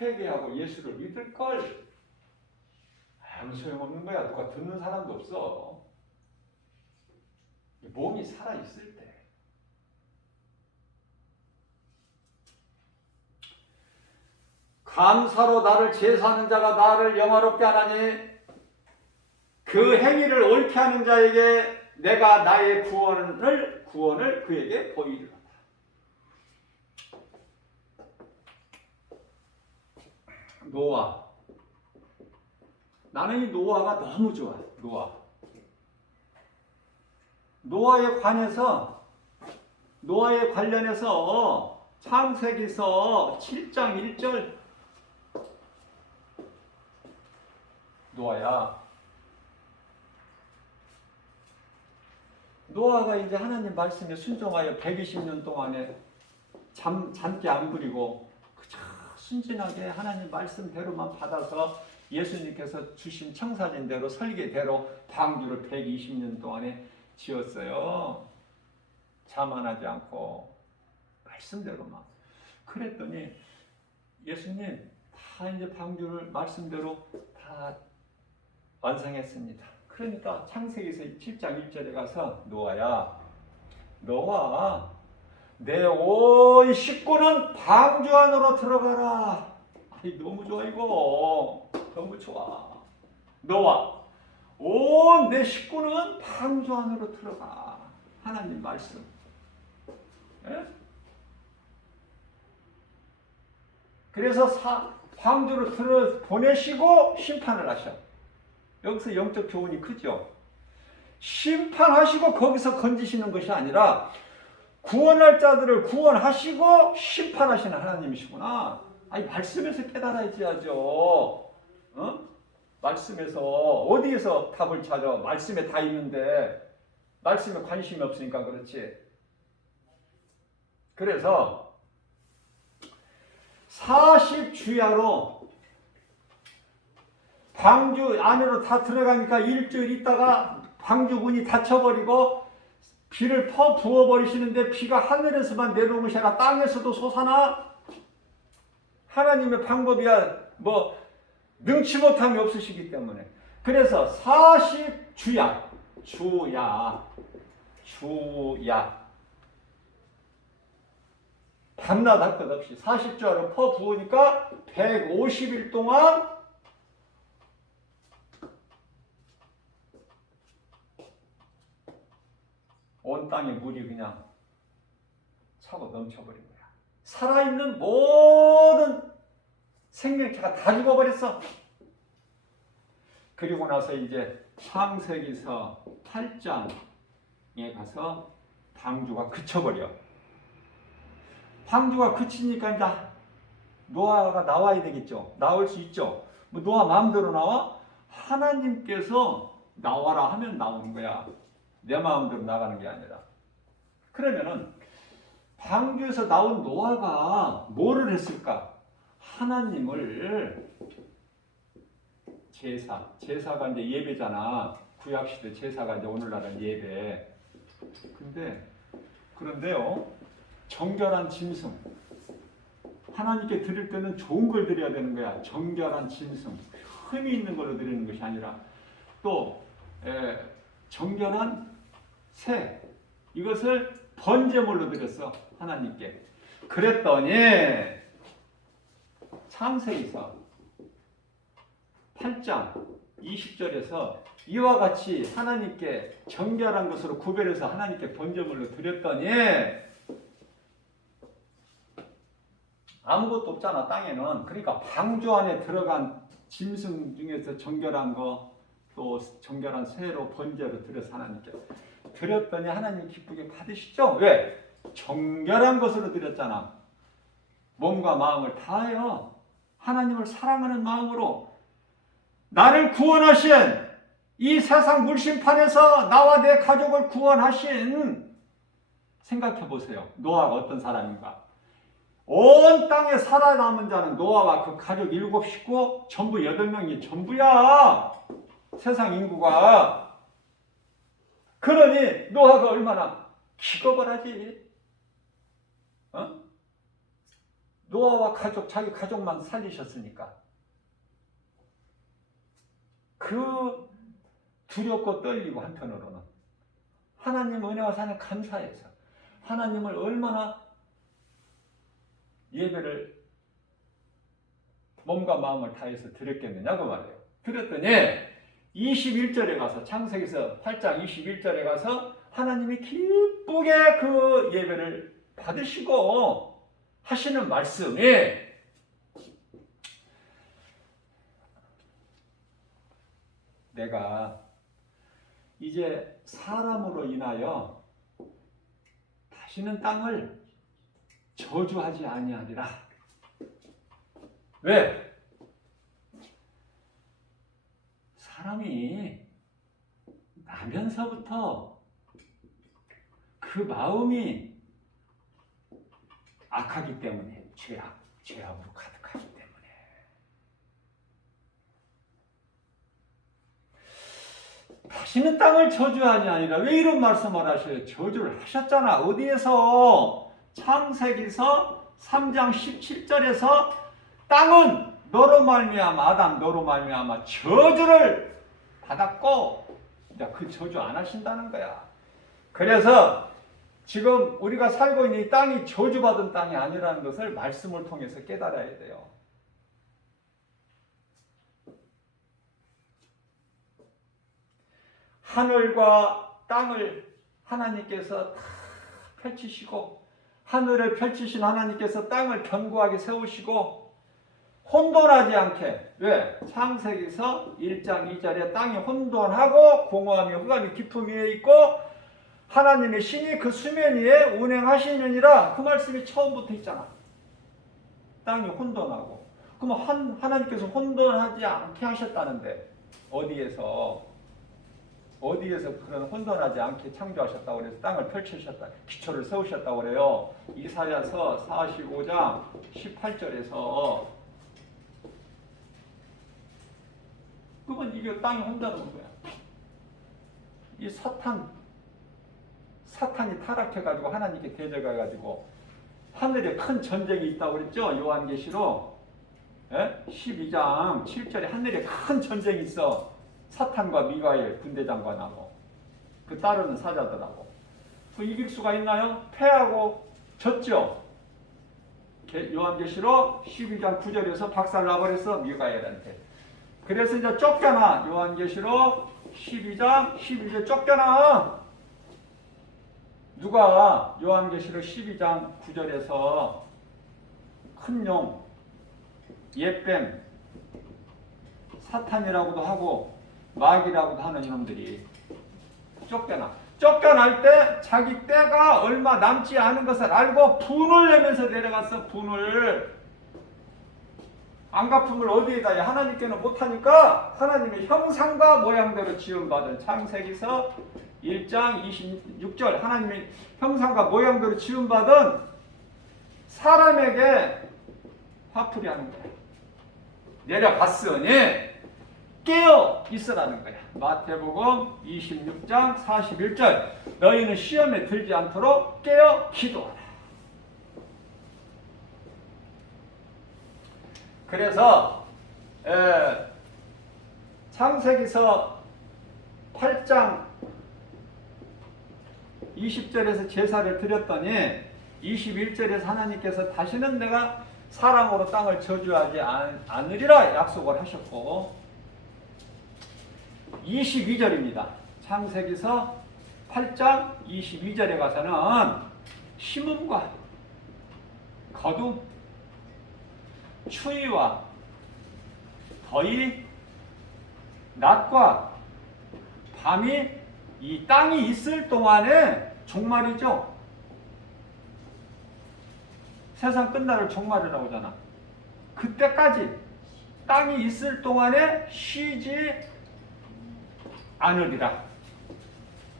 회개하고 예수를 믿을걸. 아무 소용없는 거야. 누가 듣는 사람도 없어. 몸이 살아있을 때. 감사로 나를 제사하는 자가 나를 영화롭게 하나니 그 행위를 옳게 하는 자에게 내가 나의 구원을 그에게 보이리라. 노아. 나는 이 노아가 너무 좋아. 노아에 관련해서 창세기서 7장 1절 노아가 이제 하나님 말씀에 순종하여 120년 동안에 잠기 안 부리고 그저 순진하게 하나님 말씀대로만 받아서 예수님께서 주신 청사진대로 설계대로 방주를 120년 동안에 지었어요. 자만하지 않고 말씀대로만. 그랬더니 예수님 다 이제 방주를 말씀대로 다 완성했습니다. 그러니까 창세기에서 7장 1절에 가서 노아야, 너와 내 온 식구는 방주 안으로 들어가라. 아이, 너무 좋아 이거. 너무 좋아. 너와 온 내 식구는 방주 안으로 들어가. 하나님 말씀. 예? 그래서 방주로 보내시고 심판을 하셔. 여기서 영적 교훈이 크죠. 심판하시고 거기서 건지시는 것이 아니라 구원할 자들을 구원하시고 심판하시는 하나님이시구나. 아니, 말씀에서 깨달아야지 하죠. 어? 말씀에서 어디에서 답을 찾아? 말씀에 다 있는데 말씀에 관심이 없으니까 그렇지. 그래서 40주야로 방주 안으로 다 들어가니까 일주일 있다가 방주 문이 닫혀버리고 비를 부어버리시는데 비가 하늘에서만 내려오는 것이 아니라 땅에서도 솟아나. 하나님의 방법이야 뭐 능치 못함이 없으시기 때문에. 그래서 40주야 밤낮 할 것 없이 40주야로 부으니까 150일 동안 온 땅에 물이 그냥 차고 넘쳐버린 거야. 살아있는 모든 생명체가 다 죽어버렸어. 그리고 나서 이제 창세기서 8장에 가서 방주가 그쳐버려. 방주가 그치니까 이제 노아가 나와야 되겠죠. 나올 수 있죠. 뭐 노아 마음대로 나와? 하나님께서 나와라 하면 나오는 거야. 내 마음대로 나가는 게 아니라. 그러면은 방주에서 나온 노아가 뭐를 했을까? 하나님을 제사가 이제 예배잖아. 구약시대 제사가 이제 오늘날은 예배. 그런데요, 정결한 짐승. 하나님께 드릴 때는 좋은 걸 드려야 되는 거야. 정결한 짐승. 흠이 있는 걸로 드리는 것이 아니라 또 정결한 새. 이것을 번제물로 드렸어. 하나님께. 그랬더니 창세기서 8장 20절에서 이와 같이 하나님께 정결한 것으로 구별해서 하나님께 번제물로 드렸더니 아무것도 없잖아, 땅에는. 그러니까 방주 안에 들어간 짐승 중에서 정결한 거, 또 정결한 새로 번제로 드려서 하나님께 드렸더니 하나님 기쁘게 받으시죠? 왜? 정결한 것으로 드렸잖아. 몸과 마음을 다하여 하나님을 사랑하는 마음으로 나를 구원하신, 이 세상 물심판에서 나와 내 가족을 구원하신, 생각해 보세요. 노아가 어떤 사람인가? 온 땅에 살아남은 자는 노아와 그 가족 7식구 전부 8명이 전부야. 세상 인구가. 그러니 노아가 얼마나 기겁을 하지. 노아와 가족, 자기 가족만 살리셨으니까. 그 두렵고 떨리고 한편으로는 하나님 은혜와 사는 감사해서 하나님을 얼마나 예배를 몸과 마음을 다해서 드렸겠느냐고 말이에요. 그랬더니 21절에 가서, 창세기서 8장 21절에 가서 하나님이 기쁘게 그 예배를 받으시고 하시는 말씀이, 내가 이제 사람으로 인하여 다시는 땅을 저주하지 아니하리라. 왜? 사람이 나면서부터 그 마음이 악하기 때문에, 죄악으로 가득하기 때문에. 다시는 땅을 저주하니 아니라 왜 이런 말씀을 하셔요? 저주를 하셨잖아. 어디에서? 창세기서 3장 17절에서 땅은 너로 말미암아 아담 너로 말미암아 저주를 받았고 이제 그 저주 안 하신다는 거야. 그래서 지금 우리가 살고 있는 이 땅이 저주받은 땅이 아니라는 것을 말씀을 통해서 깨달아야 돼요. 하늘과 땅을 하나님께서 다 펼치시고 하늘을 펼치신 하나님께서 땅을 견고하게 세우시고 혼돈하지 않게 왜? 창세기서 1장 2절에 땅이 혼돈하고 공허하며 흑암이 깊음 위에 있고 하나님의 신이 그 수면 위에 운행하시느니라 그 말씀이 처음부터 있잖아. 땅이 혼돈하고 그럼 하나님께서 혼돈하지 않게 하셨다는데 어디에서 그런 혼돈하지 않게 창조하셨다고 그래서 땅을 펼치셨다. 기초를 세우셨다고 그래요. 이사야서 45장 18절에서 그건 이게 땅이 혼돈한 거야. 이 사탄이 타락해가지고 하나님께 대적해가지고 하늘에 큰 전쟁이 있다고 그랬죠. 요한계시록 12장 7절에 하늘에 큰 전쟁이 있어. 사탄과 미가엘 군대장관하고 그 따르는 사자들하고 그 이길 수가 있나요? 패하고 졌죠. 요한계시록 12장 9절에서 박살나버렸어 미가엘한테. 그래서 이제 쫓겨나. 요한계시록 12장 12절 쫓겨나. 누가 요한계시록 12장 9절에서 큰 용 옛뱀 사탄이라고도 하고 마귀라고도 하는 이놈들이 쫓겨날 때 자기 때가 얼마 남지 않은 것을 알고 분을 내면서 내려갔어. 분을 안갚음을 어디에다 해? 하나님께는 못하니까 하나님의 형상과 모양대로 지음받은 창세기서 1장 26절 하나님의 형상과 모양대로 지음받은 사람에게 화풀이 하는 거야. 내려갔으니 깨어 있으라는 거야. 마태복음 26장 41절 너희는 시험에 들지 않도록 깨어 기도하라. 그래서 창세기서 8장 20절에서 제사를 드렸더니 21절에서 하나님께서 다시는 내가 사랑으로 땅을 저주하지 않으리라 약속을 하셨고 22절입니다. 창세기서 8장 22절에 가서는 심음과 거둠, 추위와 더위, 낮과 밤이 이 땅이 있을 동안에 종말이죠. 세상 끝날을 종말이라고 하잖아. 그때까지 땅이 있을 동안에 쉬지 않으리라.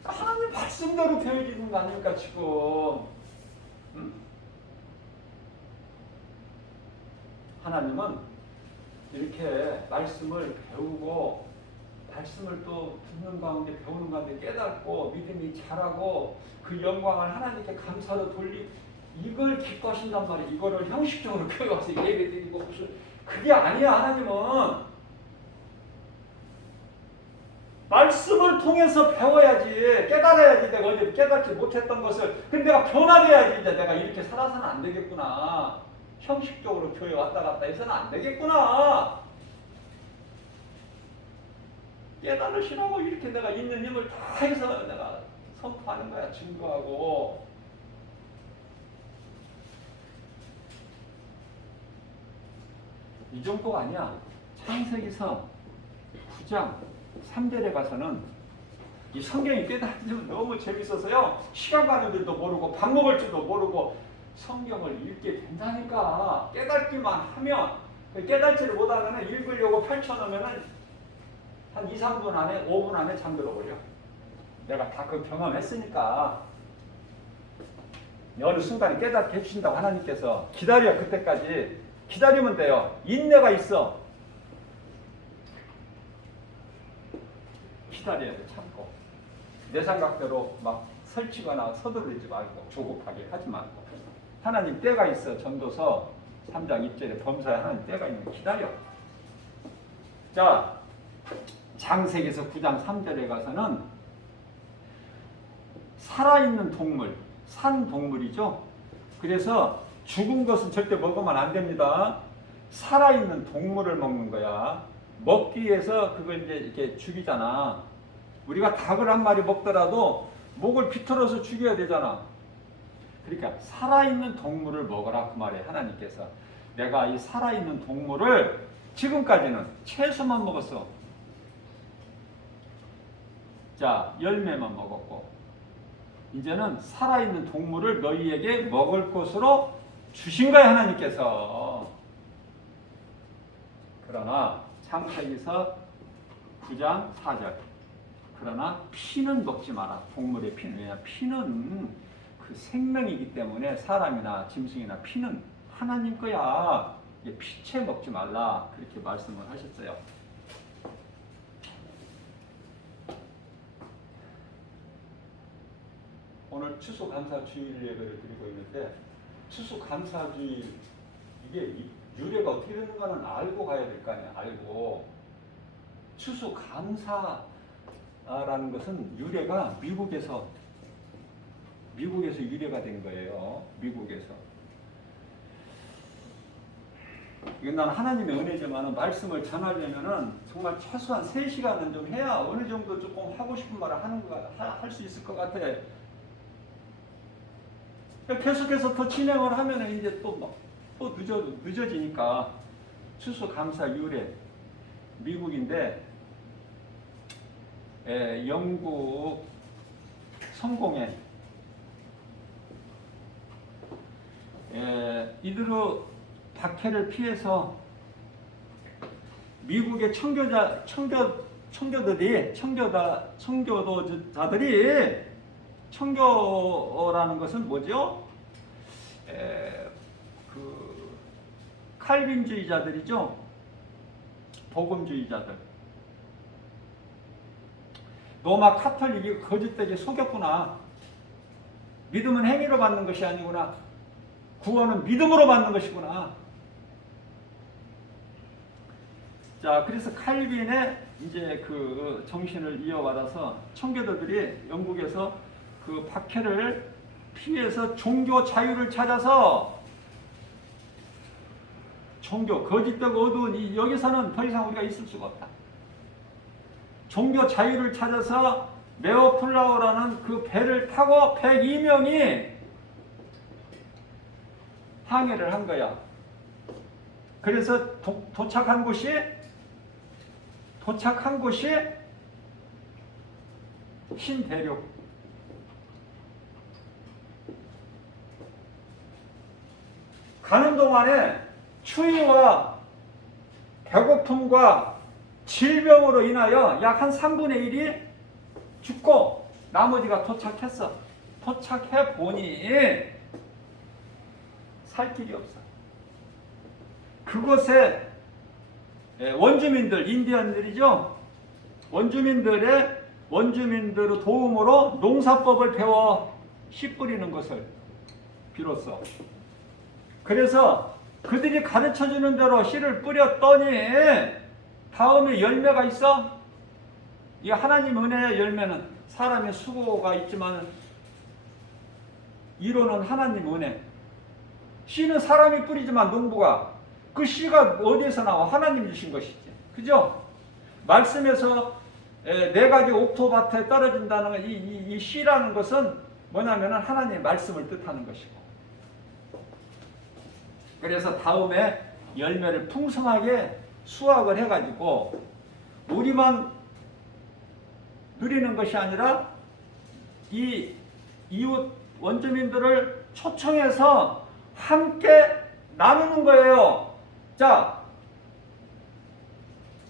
하나님 말씀대로 되어지는 거 아닙니까 지금? 하나님은 이렇게 말씀을 배우고 말씀을 또 듣는 가운데 배우는 가운데 깨닫고 믿음이 자라고 그 영광을 하나님께 감사로 돌리 이걸 기뻐하신단 말이에요. 이거를 형식적으로 교회 와서 예배드리고 무슨 그게 아니야. 하나님은 말씀을 통해서 배워야지 깨달아야지. 내가 어제 깨닫지 못했던 것을 근데 내가 변화돼야지. 이제 내가 이렇게 살아서는 안 되겠구나. 형식적으로 교회 왔다 갔다 해서는 안 되겠구나. 깨달으시라고 이렇게 내가 있는 힘을 다 해서 내가 선포하는 거야. 증거하고. 이 정도가 아니야. 창세기서 9장 3절에 가서는 이 성경이 깨달으면 너무 재밌어서요. 시간 가는 줄도 모르고 밥 먹을 줄도 모르고 성경을 읽게 된다니까. 깨닫기만 하면 깨닫지를 못하면 읽으려고 펼쳐놓으면 한 2, 3분 안에 5분 안에 잠들어버려. 내가 다 그 경험했으니까. 어느 순간에 깨닫게 해주신다고 하나님께서 기다려. 그때까지 기다리면 돼요. 인내가 있어. 기다려야 돼. 참. 내 생각대로 막 설치거나 서두르지 말고 조급하게 하지 말고 하나님 때가 있어. 전도서 3장 1절에 범사에 하나님 때가 있는 기다려. 자, 장세기에서 9장 3절에 가서는 살아있는 동물, 산 동물이죠. 그래서 죽은 것은 절대 먹으면 안 됩니다. 살아있는 동물을 먹는 거야. 먹기 위해서 그걸 이제 이렇게 죽이잖아. 우리가 닭을 한 마리 먹더라도 목을 비틀어서 죽여야 되잖아. 그러니까 살아있는 동물을 먹어라 그 말이에요. 하나님께서 내가 이 살아있는 동물을 지금까지는 채소만 먹었어. 자, 열매만 먹었고 이제는 살아있는 동물을 너희에게 먹을 것으로 주신 거야 하나님께서. 그러나 창세기서 9장 4절 그러나 피는 먹지 마라. 동물의 피는. 왜냐? 피는 그 생명이기 때문에 사람이나 짐승이나 피는 하나님 거야. 피채 먹지 말라. 그렇게 말씀을 하셨어요. 오늘 추수감사주일 예배를 드리고 있는데 추수감사주일 이게 유래가 어떻게 되는가는 알고 가야 될 거 아니야. 알고. 추수감사라는 것은 유래가 미국에서 유래가 된 거예요. 미국에서. 이건 난 하나님의 은혜지만 말씀을 전하려면은 정말 최소한 3시간은 좀 해야 어느 정도 조금 하고 싶은 말을 할 수 있을 것 같아. 계속해서 더 진행을 하면은 이제 또 늦어지니까. 추수감사 유래 미국인데 영국 성공회 이들의 박해를 피해서 미국의 청교도자들이 청교라는 것은 뭐죠? 그 칼빈주의자들이죠. 복음주의자들. 로마 카톨릭이 거짓되게 속였구나. 믿음은 행위로 받는 것이 아니구나. 구원은 믿음으로 받는 것이구나. 자, 그래서 칼빈의 이제 그 정신을 이어받아서 청교도들이 영국에서 그 박해를 피해서 종교 자유를 찾아서 종교, 거짓되고 어두운 여기서는 더 이상 우리가 있을 수가 없다. 종교 자유를 찾아서 메어플라워라는 그 배를 타고 102명이 항해를 한 거야. 그래서 도착한 곳이 신대륙. 가는 동안에 추위와 배고픔과 질병으로 인하여 약 한 3분의 1이 죽고 나머지가 도착했어. 도착해 보니 살 길이 없어. 그곳에 원주민들, 인디언들이죠. 원주민들의 도움으로 농사법을 배워 씨 뿌리는 것을 비로소. 그래서 그들이 가르쳐주는 대로 씨를 뿌렸더니 다음에 열매가 있어. 이 하나님 은혜의 열매는 사람의 수고가 있지만 이론은 하나님 은혜. 씨는 사람이 뿌리지만 농부가 그 씨가 어디에서 나와? 하나님 주신 것이지. 그죠? 말씀에서 4가지 옥토밭에 떨어진다는 이 씨라는 것은 뭐냐면 하나님의 말씀을 뜻하는 것이고. 그래서 다음에 열매를 풍성하게 수확을 해가지고 우리만 누리는 것이 아니라 이 이웃 원주민들을 초청해서 함께 나누는 거예요. 자,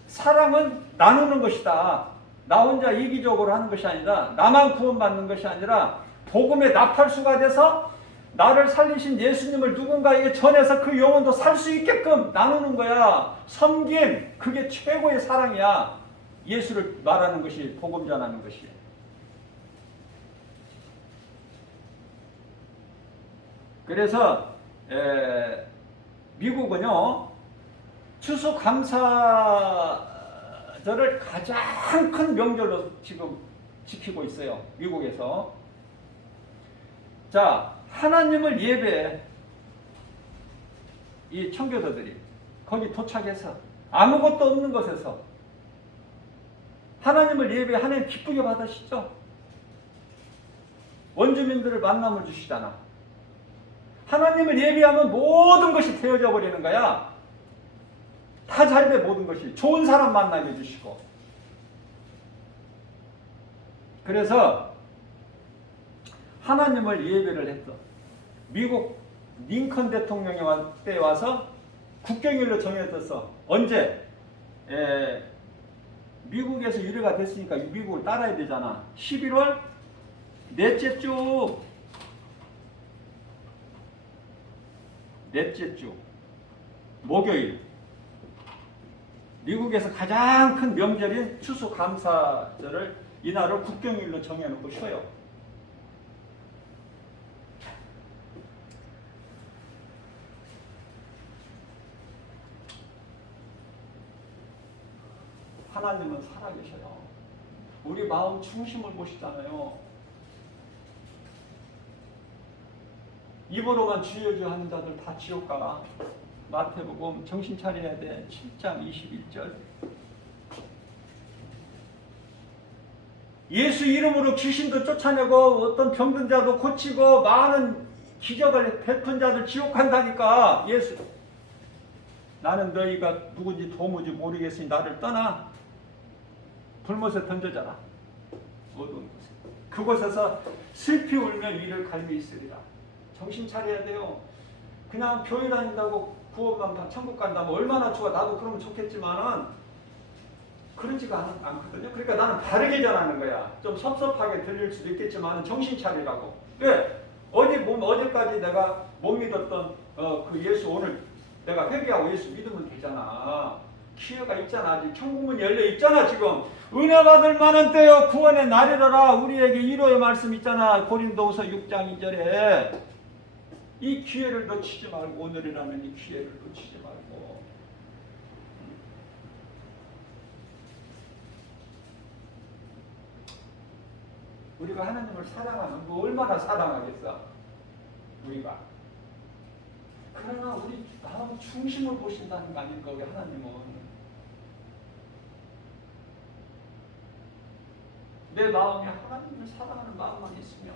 사랑은 나누는 것이다. 나 혼자 이기적으로 하는 것이 아니라 나만 구원받는 것이 아니라 복음의 나팔수가 돼서 나를 살리신 예수님을 누군가에게 전해서 그 영혼도 살 수 있게끔 나누는 거야. 섬김, 그게 최고의 사랑이야. 예수를 말하는 것이 복음 전하는 것이. 그래서 미국은요 추수감사절을 가장 큰 명절로 지금 지키고 있어요. 미국에서. 자, 하나님을 예배해. 이 청교도들이 거기 도착해서 아무것도 없는 곳에서 하나님을 예배해. 하나님 기쁘게 받으시죠. 원주민들을 만남을 주시잖아. 하나님을 예배하면 모든 것이 되어져 버리는 거야. 다 잘돼. 모든 것이 좋은 사람 만나게 해주시고. 그래서 하나님을 예배를 했어. 미국 링컨 대통령이 때 와서 국경일로 정해졌어. 언제? 미국에서 유래가 됐으니까 미국을 따라야 되잖아. 11월 넷째 주 목요일, 미국에서 가장 큰 명절인 추수감사절을 이날을 국경일로 정해놓고 쉬어요. 하나님은 살아계셔요. 우리 마음 중심을 보시잖아요. 입으로만 주여 주여 하는 자들 다 지옥 가라. 마태복음 정신 차려야 돼. 7장 21절. 예수 이름으로 귀신도 쫓아내고 어떤 병든 자도 고치고 많은 기적을 베푼 자들 지옥 간다니까. 예수. 나는 너희가 누군지 도무지 모르겠으니 나를 떠나. 불못에 던져져라. 어두운 곳에. 그곳에서 슬피 울며 위를 갈미 있으리라. 정신 차려야 돼요. 그냥 교회 다닌다고 구원만 천국 간다면 얼마나 좋아. 나도 그러면 좋겠지만은 그러지가 않거든요. 그러니까 나는 바르게 전하는 거야. 좀 섭섭하게 들릴 수도 있겠지만 정신 차리라고. 왜? 어제까지 내가 못 믿었던 그 예수 오늘 내가 회개하고 예수 믿으면 되잖아. 기회가 있잖아. 아직 천국문 열려 있잖아. 지금 은혜 받을 만한 때요 구원의 날이라라. 우리에게 위로의 말씀 있잖아. 고린도후서 6장 2절에 이 기회를 놓치지 말고, 오늘이라면 이 기회를 놓치지 말고. 우리가 하나님을 사랑하면 뭐 얼마나 사랑하겠어 우리가. 그러나 우리 마음 중심을 보신다는 거 아닐까. 우리 하나님은 내 마음에 하나님을 사랑하는 마음만 있으면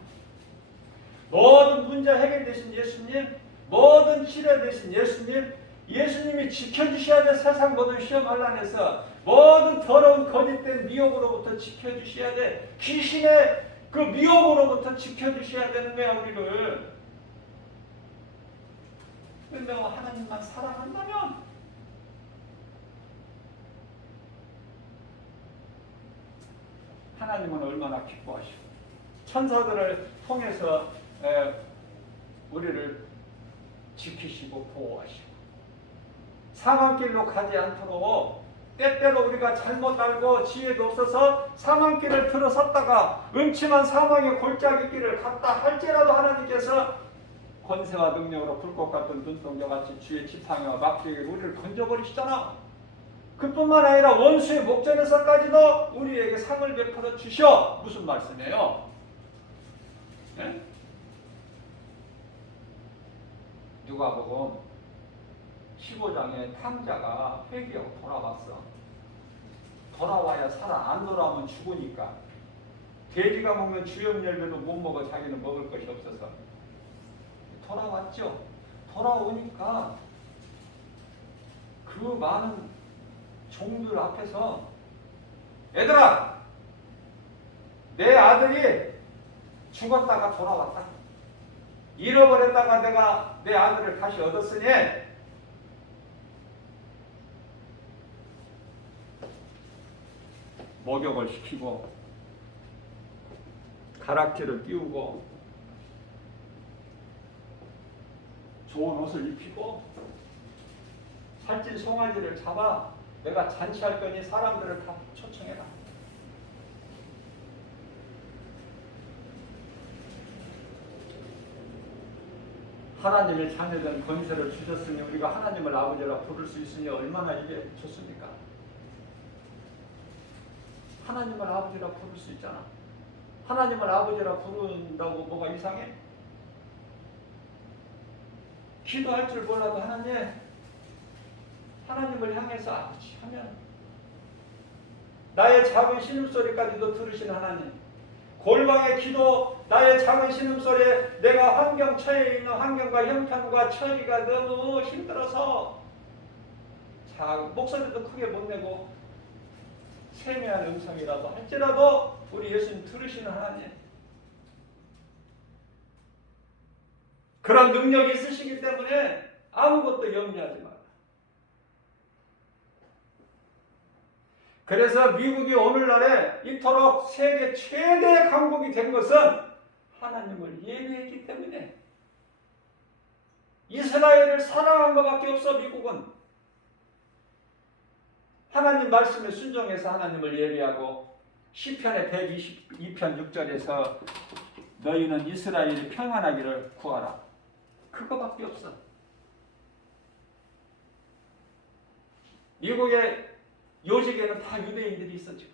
모든 문제 해결되신 예수님, 모든 치료되신 예수님, 예수님이 지켜주셔야 돼. 세상 모든 시험 환란에서 모든 더러운 거짓된 미혹으로부터 지켜주셔야 돼. 귀신의 그 미혹으로부터 지켜주셔야 되는 거야 우리를. 그런데 하나님만 사랑한다면 하나님은 얼마나 기뻐하시고 천사들을 통해서 우리를 지키시고 보호하시고 사망길로 가지 않도록 때때로 우리가 잘못 알고 지혜도 없어서 사망길을 들어섰다가 음침한 사망의 골짜기 길을 갔다 할지라도 하나님께서 권세와 능력으로 불꽃 같은 눈동자같이 주의 지팡이와 막대기로 우리를 건져버리시잖아. 그뿐만 아니라 원수의 목전에서까지도 우리에게 상을 베풀어 주셔. 무슨 말씀이에요? 네? 누가복음 15장에 탕자가 회개하고 돌아왔어. 돌아와야 살아. 안 돌아오면 죽으니까. 돼지가 먹는 주염 열매도 못 먹어. 자기는 먹을 것이 없어서. 돌아왔죠. 돌아오니까 그 많은 종들 앞에서 얘들아, 내 아들이 죽었다가 돌아왔다. 잃어버렸다가 내가 내 아들을 다시 얻었으니 목욕을 시키고 가락지를 띄우고 좋은 옷을 입히고 살찐 송아지를 잡아 내가 잔치할 거니 사람들을 다 초청해라. 하나님의 자녀된 권세를 주셨으니 우리가 하나님을 아버지라 부를 수 있으니 얼마나 이게 좋습니까? 하나님을 아버지라 부를 수 있잖아. 하나님을 아버지라 부른다고 뭐가 이상해? 기도할 줄 몰라도 하나님을 향해서 아버지 하면 나의 작은 신음소리까지도 들으신 하나님, 골방의 기도, 나의 작은 신음소리에 내가 환경 처해 있는 환경과 형편과 처리가 너무 힘들어서 목소리도 크게 못 내고 세미한 음성이라도 할지라도 우리 예수님 들으시는 하나님, 그런 능력이 있으시기 때문에 아무것도 염려하지 마라. 그래서 미국이 오늘날에 이토록 세계 최대 강국이 된 것은 하나님을 예배했기 때문에, 이스라엘을 사랑한 것밖에 없어. 미국은 하나님 말씀에 순종해서 하나님을 예배하고, 시편의 122편 6절에서 너희는 이스라엘이 평안하기를 구하라, 그거밖에 없어. 미국의 요직에는 다 유대인들이 있어. 지금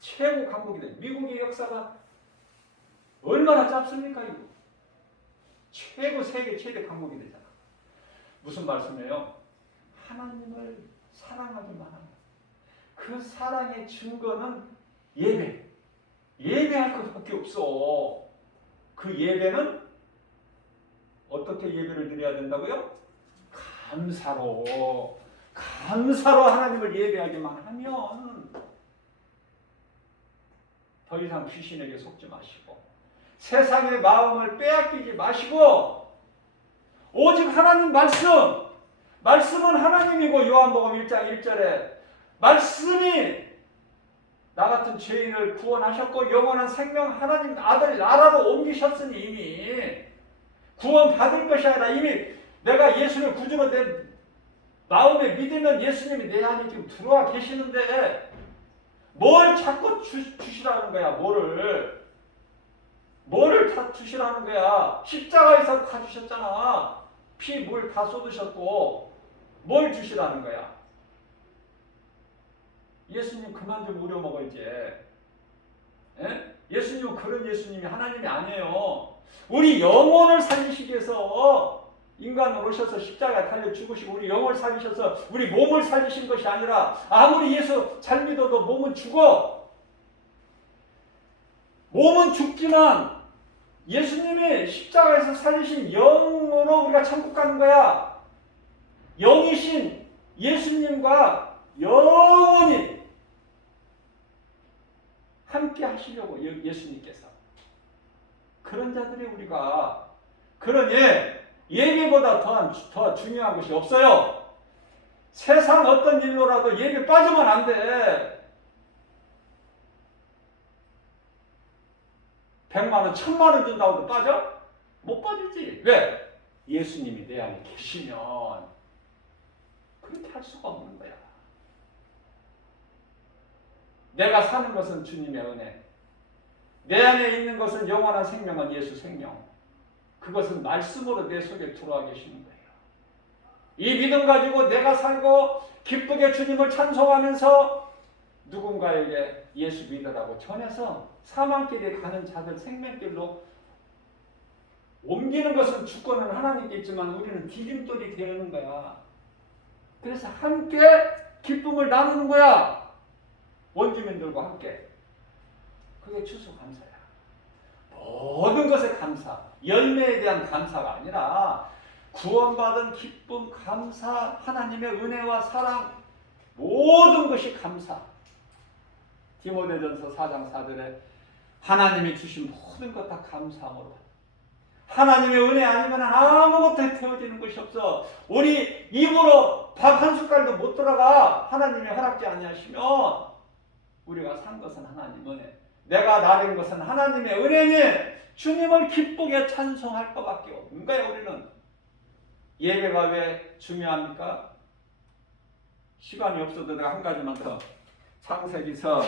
최고 강국이 돼. 미국의 역사가 얼마나 짧습니까? 이거 최고 세계 최대 강국이 되잖아. 무슨 말씀이에요? 하나님을 사랑하기만 합니다. 그 사랑의 증거는 예배할 것밖에 없어. 그 예배는 어떻게 예배를 드려야 된다고요? 감사로 하나님을 예배하기만 하면 더 이상 귀신에게 속지 마시고, 세상의 마음을 빼앗기지 마시고, 오직 하나님 말씀은 하나님이고, 요한복음 1장 1절에 말씀이 나 같은 죄인을 구원하셨고 영원한 생명 하나님 아들 나라로 옮기셨으니 이미 구원 받을 것이 아니라 이미 내가 예수를 구주로 내 마음에 믿으면 예수님이 내 안에 지금 들어와 계시는데 뭘 자꾸 주시라는 거야. 뭐를 다 주시라는 거야. 십자가에서 다 주셨잖아. 피, 물 다 쏟으셨고 뭘 주시라는 거야. 예수님 그만 좀 우려먹어 이제. 예수님은 그런 예수님이 하나님이 아니에요. 우리 영혼을 살리시기 위해서 인간으로 오셔서 십자가에 달려 죽으시고 우리 영혼을 살리셔서 우리 몸을 살리신 것이 아니라, 아무리 예수 잘 믿어도 몸은 죽어. 몸은 죽지만 예수님이 십자가에서 살리신 영으로 우리가 천국 가는 거야. 영이신 예수님과 영원히 함께 하시려고 예수님께서. 그런 자들이 우리가, 그러니 예배보다 더 중요한 것이 없어요. 세상 어떤 일로라도 예배 빠지면 안 돼. 100만 원, 1000만 원 준다고 해도 빠져? 못 빠지지. 왜? 예수님이 내 안에 계시면 그렇게 할 수가 없는 거야. 내가 사는 것은 주님의 은혜, 내 안에 있는 것은 영원한 생명은 예수 생명, 그것은 말씀으로 내 속에 들어와 계시는 거예요. 이 믿음 가지고 내가 살고 기쁘게 주님을 찬송하면서 누군가에게 예수 믿으라고 전해서 사망길에 가는 자들 생명길로 옮기는 것은 주권은 하나님께 있지만 우리는 디딤돌이 되는 거야. 그래서 함께 기쁨을 나누는 거야. 원주민들과 함께. 그게 추수감사야. 모든 것에 감사, 열매에 대한 감사가 아니라 구원받은 기쁨, 감사, 하나님의 은혜와 사랑, 모든 것이 감사. 디모데전서 4장 4절에 하나님이 주신 모든 것 다 감사함으로, 하나님의 은혜 아니면 아무것도 태워지는 것이 없어. 우리 입으로 밥 한 숟갈도 못 들어가. 하나님이 허락지 아니하시면 우리가 산 것은 하나님 은혜, 내가 나른 것은 하나님의 은혜니 주님을 기쁘게 찬송할 것밖에 없는 거야. 우리는 예배가 왜 중요합니까? 시간이 없어도 내가 한 가지만 더. 창세기서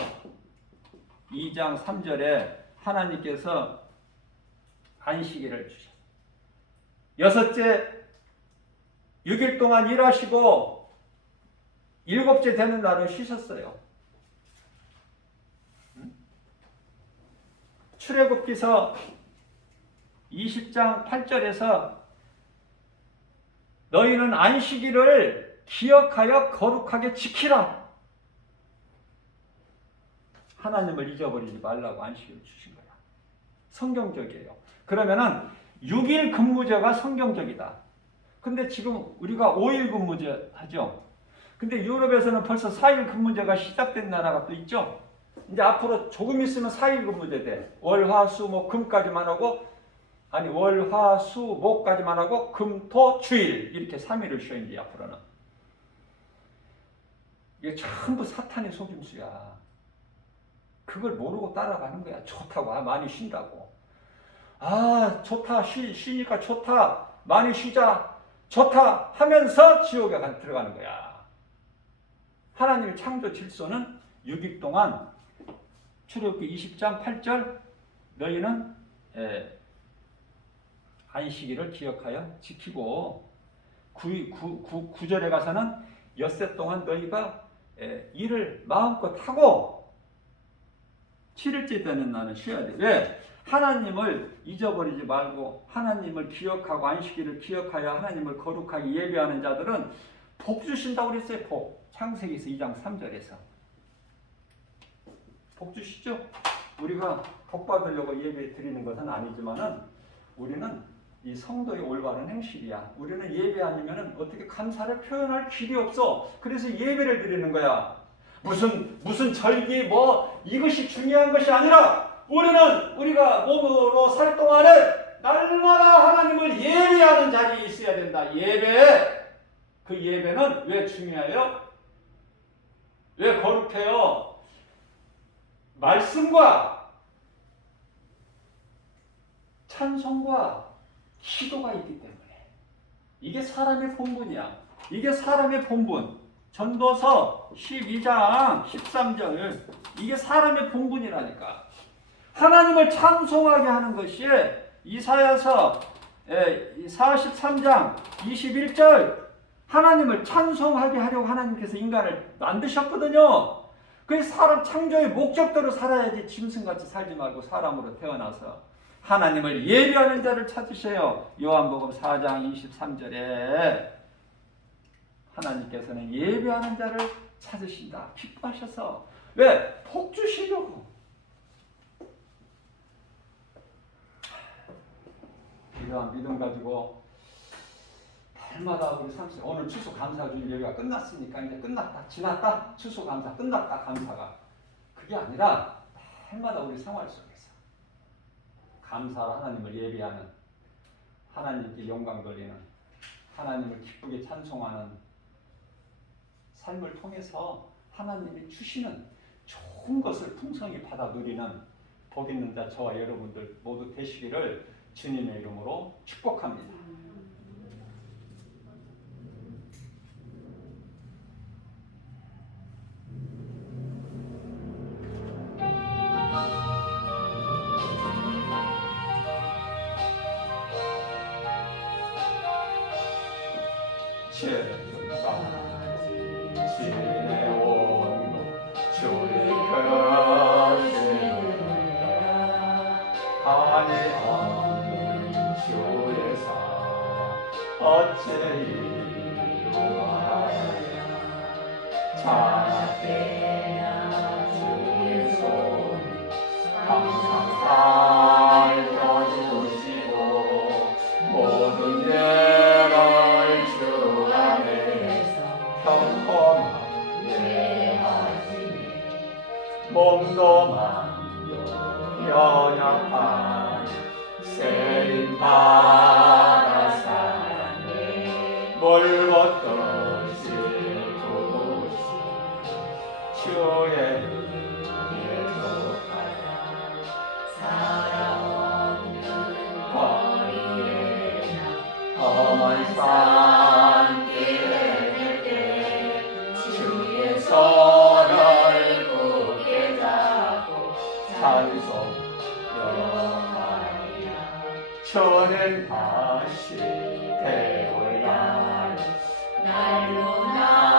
2장 3절에 하나님께서 안식일을 주셨어요. 여섯째 6일 동안 일하시고 일곱째 되는 날은 쉬셨어요. 출애굽기서 20장 8절에서 너희는 안식일을 기억하여 거룩하게 지키라. 하나님을 잊어버리지 말라고 안식일을 주신 거야. 성경적이에요. 그러면은 6일 근무제가 성경적이다. 근데 지금 우리가 5일 근무제 하죠. 근데 유럽에서는 벌써 4일 근무제가 시작된 나라가 또 있죠. 이제 앞으로 조금 있으면 4일 근무제 돼. 월, 화, 수, 목, 금까지만 하고, 아니 월, 화, 수, 목까지만 하고 금, 토, 주일 이렇게 3일을 쉬어 이제 앞으로는. 이게 전부 사탄의 속임수야. 그걸 모르고 따라가는 거야. 좋다고. 많이 쉰다고. 좋다. 쉬니까 좋다. 많이 쉬자. 좋다 하면서 지옥에 들어가는 거야. 하나님의 창조 질서는 6일 동안 출애굽기 20장 8절 너희는 안식일을 기억하여 지키고 9절에 가서는 엿새 동안 너희가 일을 마음껏 하고 7일째 되는 날은 쉬어야 돼. 왜? 하나님을 잊어버리지 말고 하나님을 기억하고 안식일을 기억하여 하나님을 거룩하게 예배하는 자들은 복 주신다고 그랬어요. 복. 창세기서 2장 3절에서 복 주시죠. 우리가 복 받으려고 예배 드리는 것은 아니지만은 우리는 이 성도의 올바른 행실이야. 우리는 예배 아니면은 어떻게 감사를 표현할 길이 없어. 그래서 예배를 드리는 거야. 무슨 절기 뭐 이것이 중요한 것이 아니라 우리는 우리가 몸으로 살 동안에 날마다 하나님을 예배하는 자리에 있어야 된다. 예배. 그 예배는 왜 중요해요? 왜 거룩해요? 말씀과 찬송과 기도가 있기 때문에. 이게 사람의 본분이야. 이게 사람의 본분. 전도서 12장 13절. 이게 사람의 본분이라니까. 하나님을 찬송하게 하는 것이 이사야서 43장 21절 하나님을 찬송하게 하려고 하나님께서 인간을 만드셨거든요. 그래서 사람 창조의 목적대로 살아야지 짐승같이 살지 말고 사람으로 태어나서 하나님을 예배하는 자를 찾으세요. 요한복음 4장 23절에 하나님께서는 예배하는 자를 찾으신다. 기뻐하셔서. 왜? 복 주시려고. 이러한 믿음 가지고 날마다 우리 삼십 오늘 추수 감사 주일 예배가 끝났으니까 이제 끝났다 지났다 추수 감사 끝났다 감사가 그게 아니라 날마다 우리 생활 속에서 감사로 하나님을 예배하는 하나님께 영광 돌리는 하나님을 기쁘게 찬송하는 삶을 통해서 하나님이 주시는 좋은 것을 풍성히 받아 누리는 복 있는 자 저와 여러분들 모두 되시기를 주님의 이름으로 축복합니다. 몸도 마음도 연약한 세인바다 사랑에 멀고 떠실 곳이 주의 은혜로 가라. 저는 다시 태어나 날로 나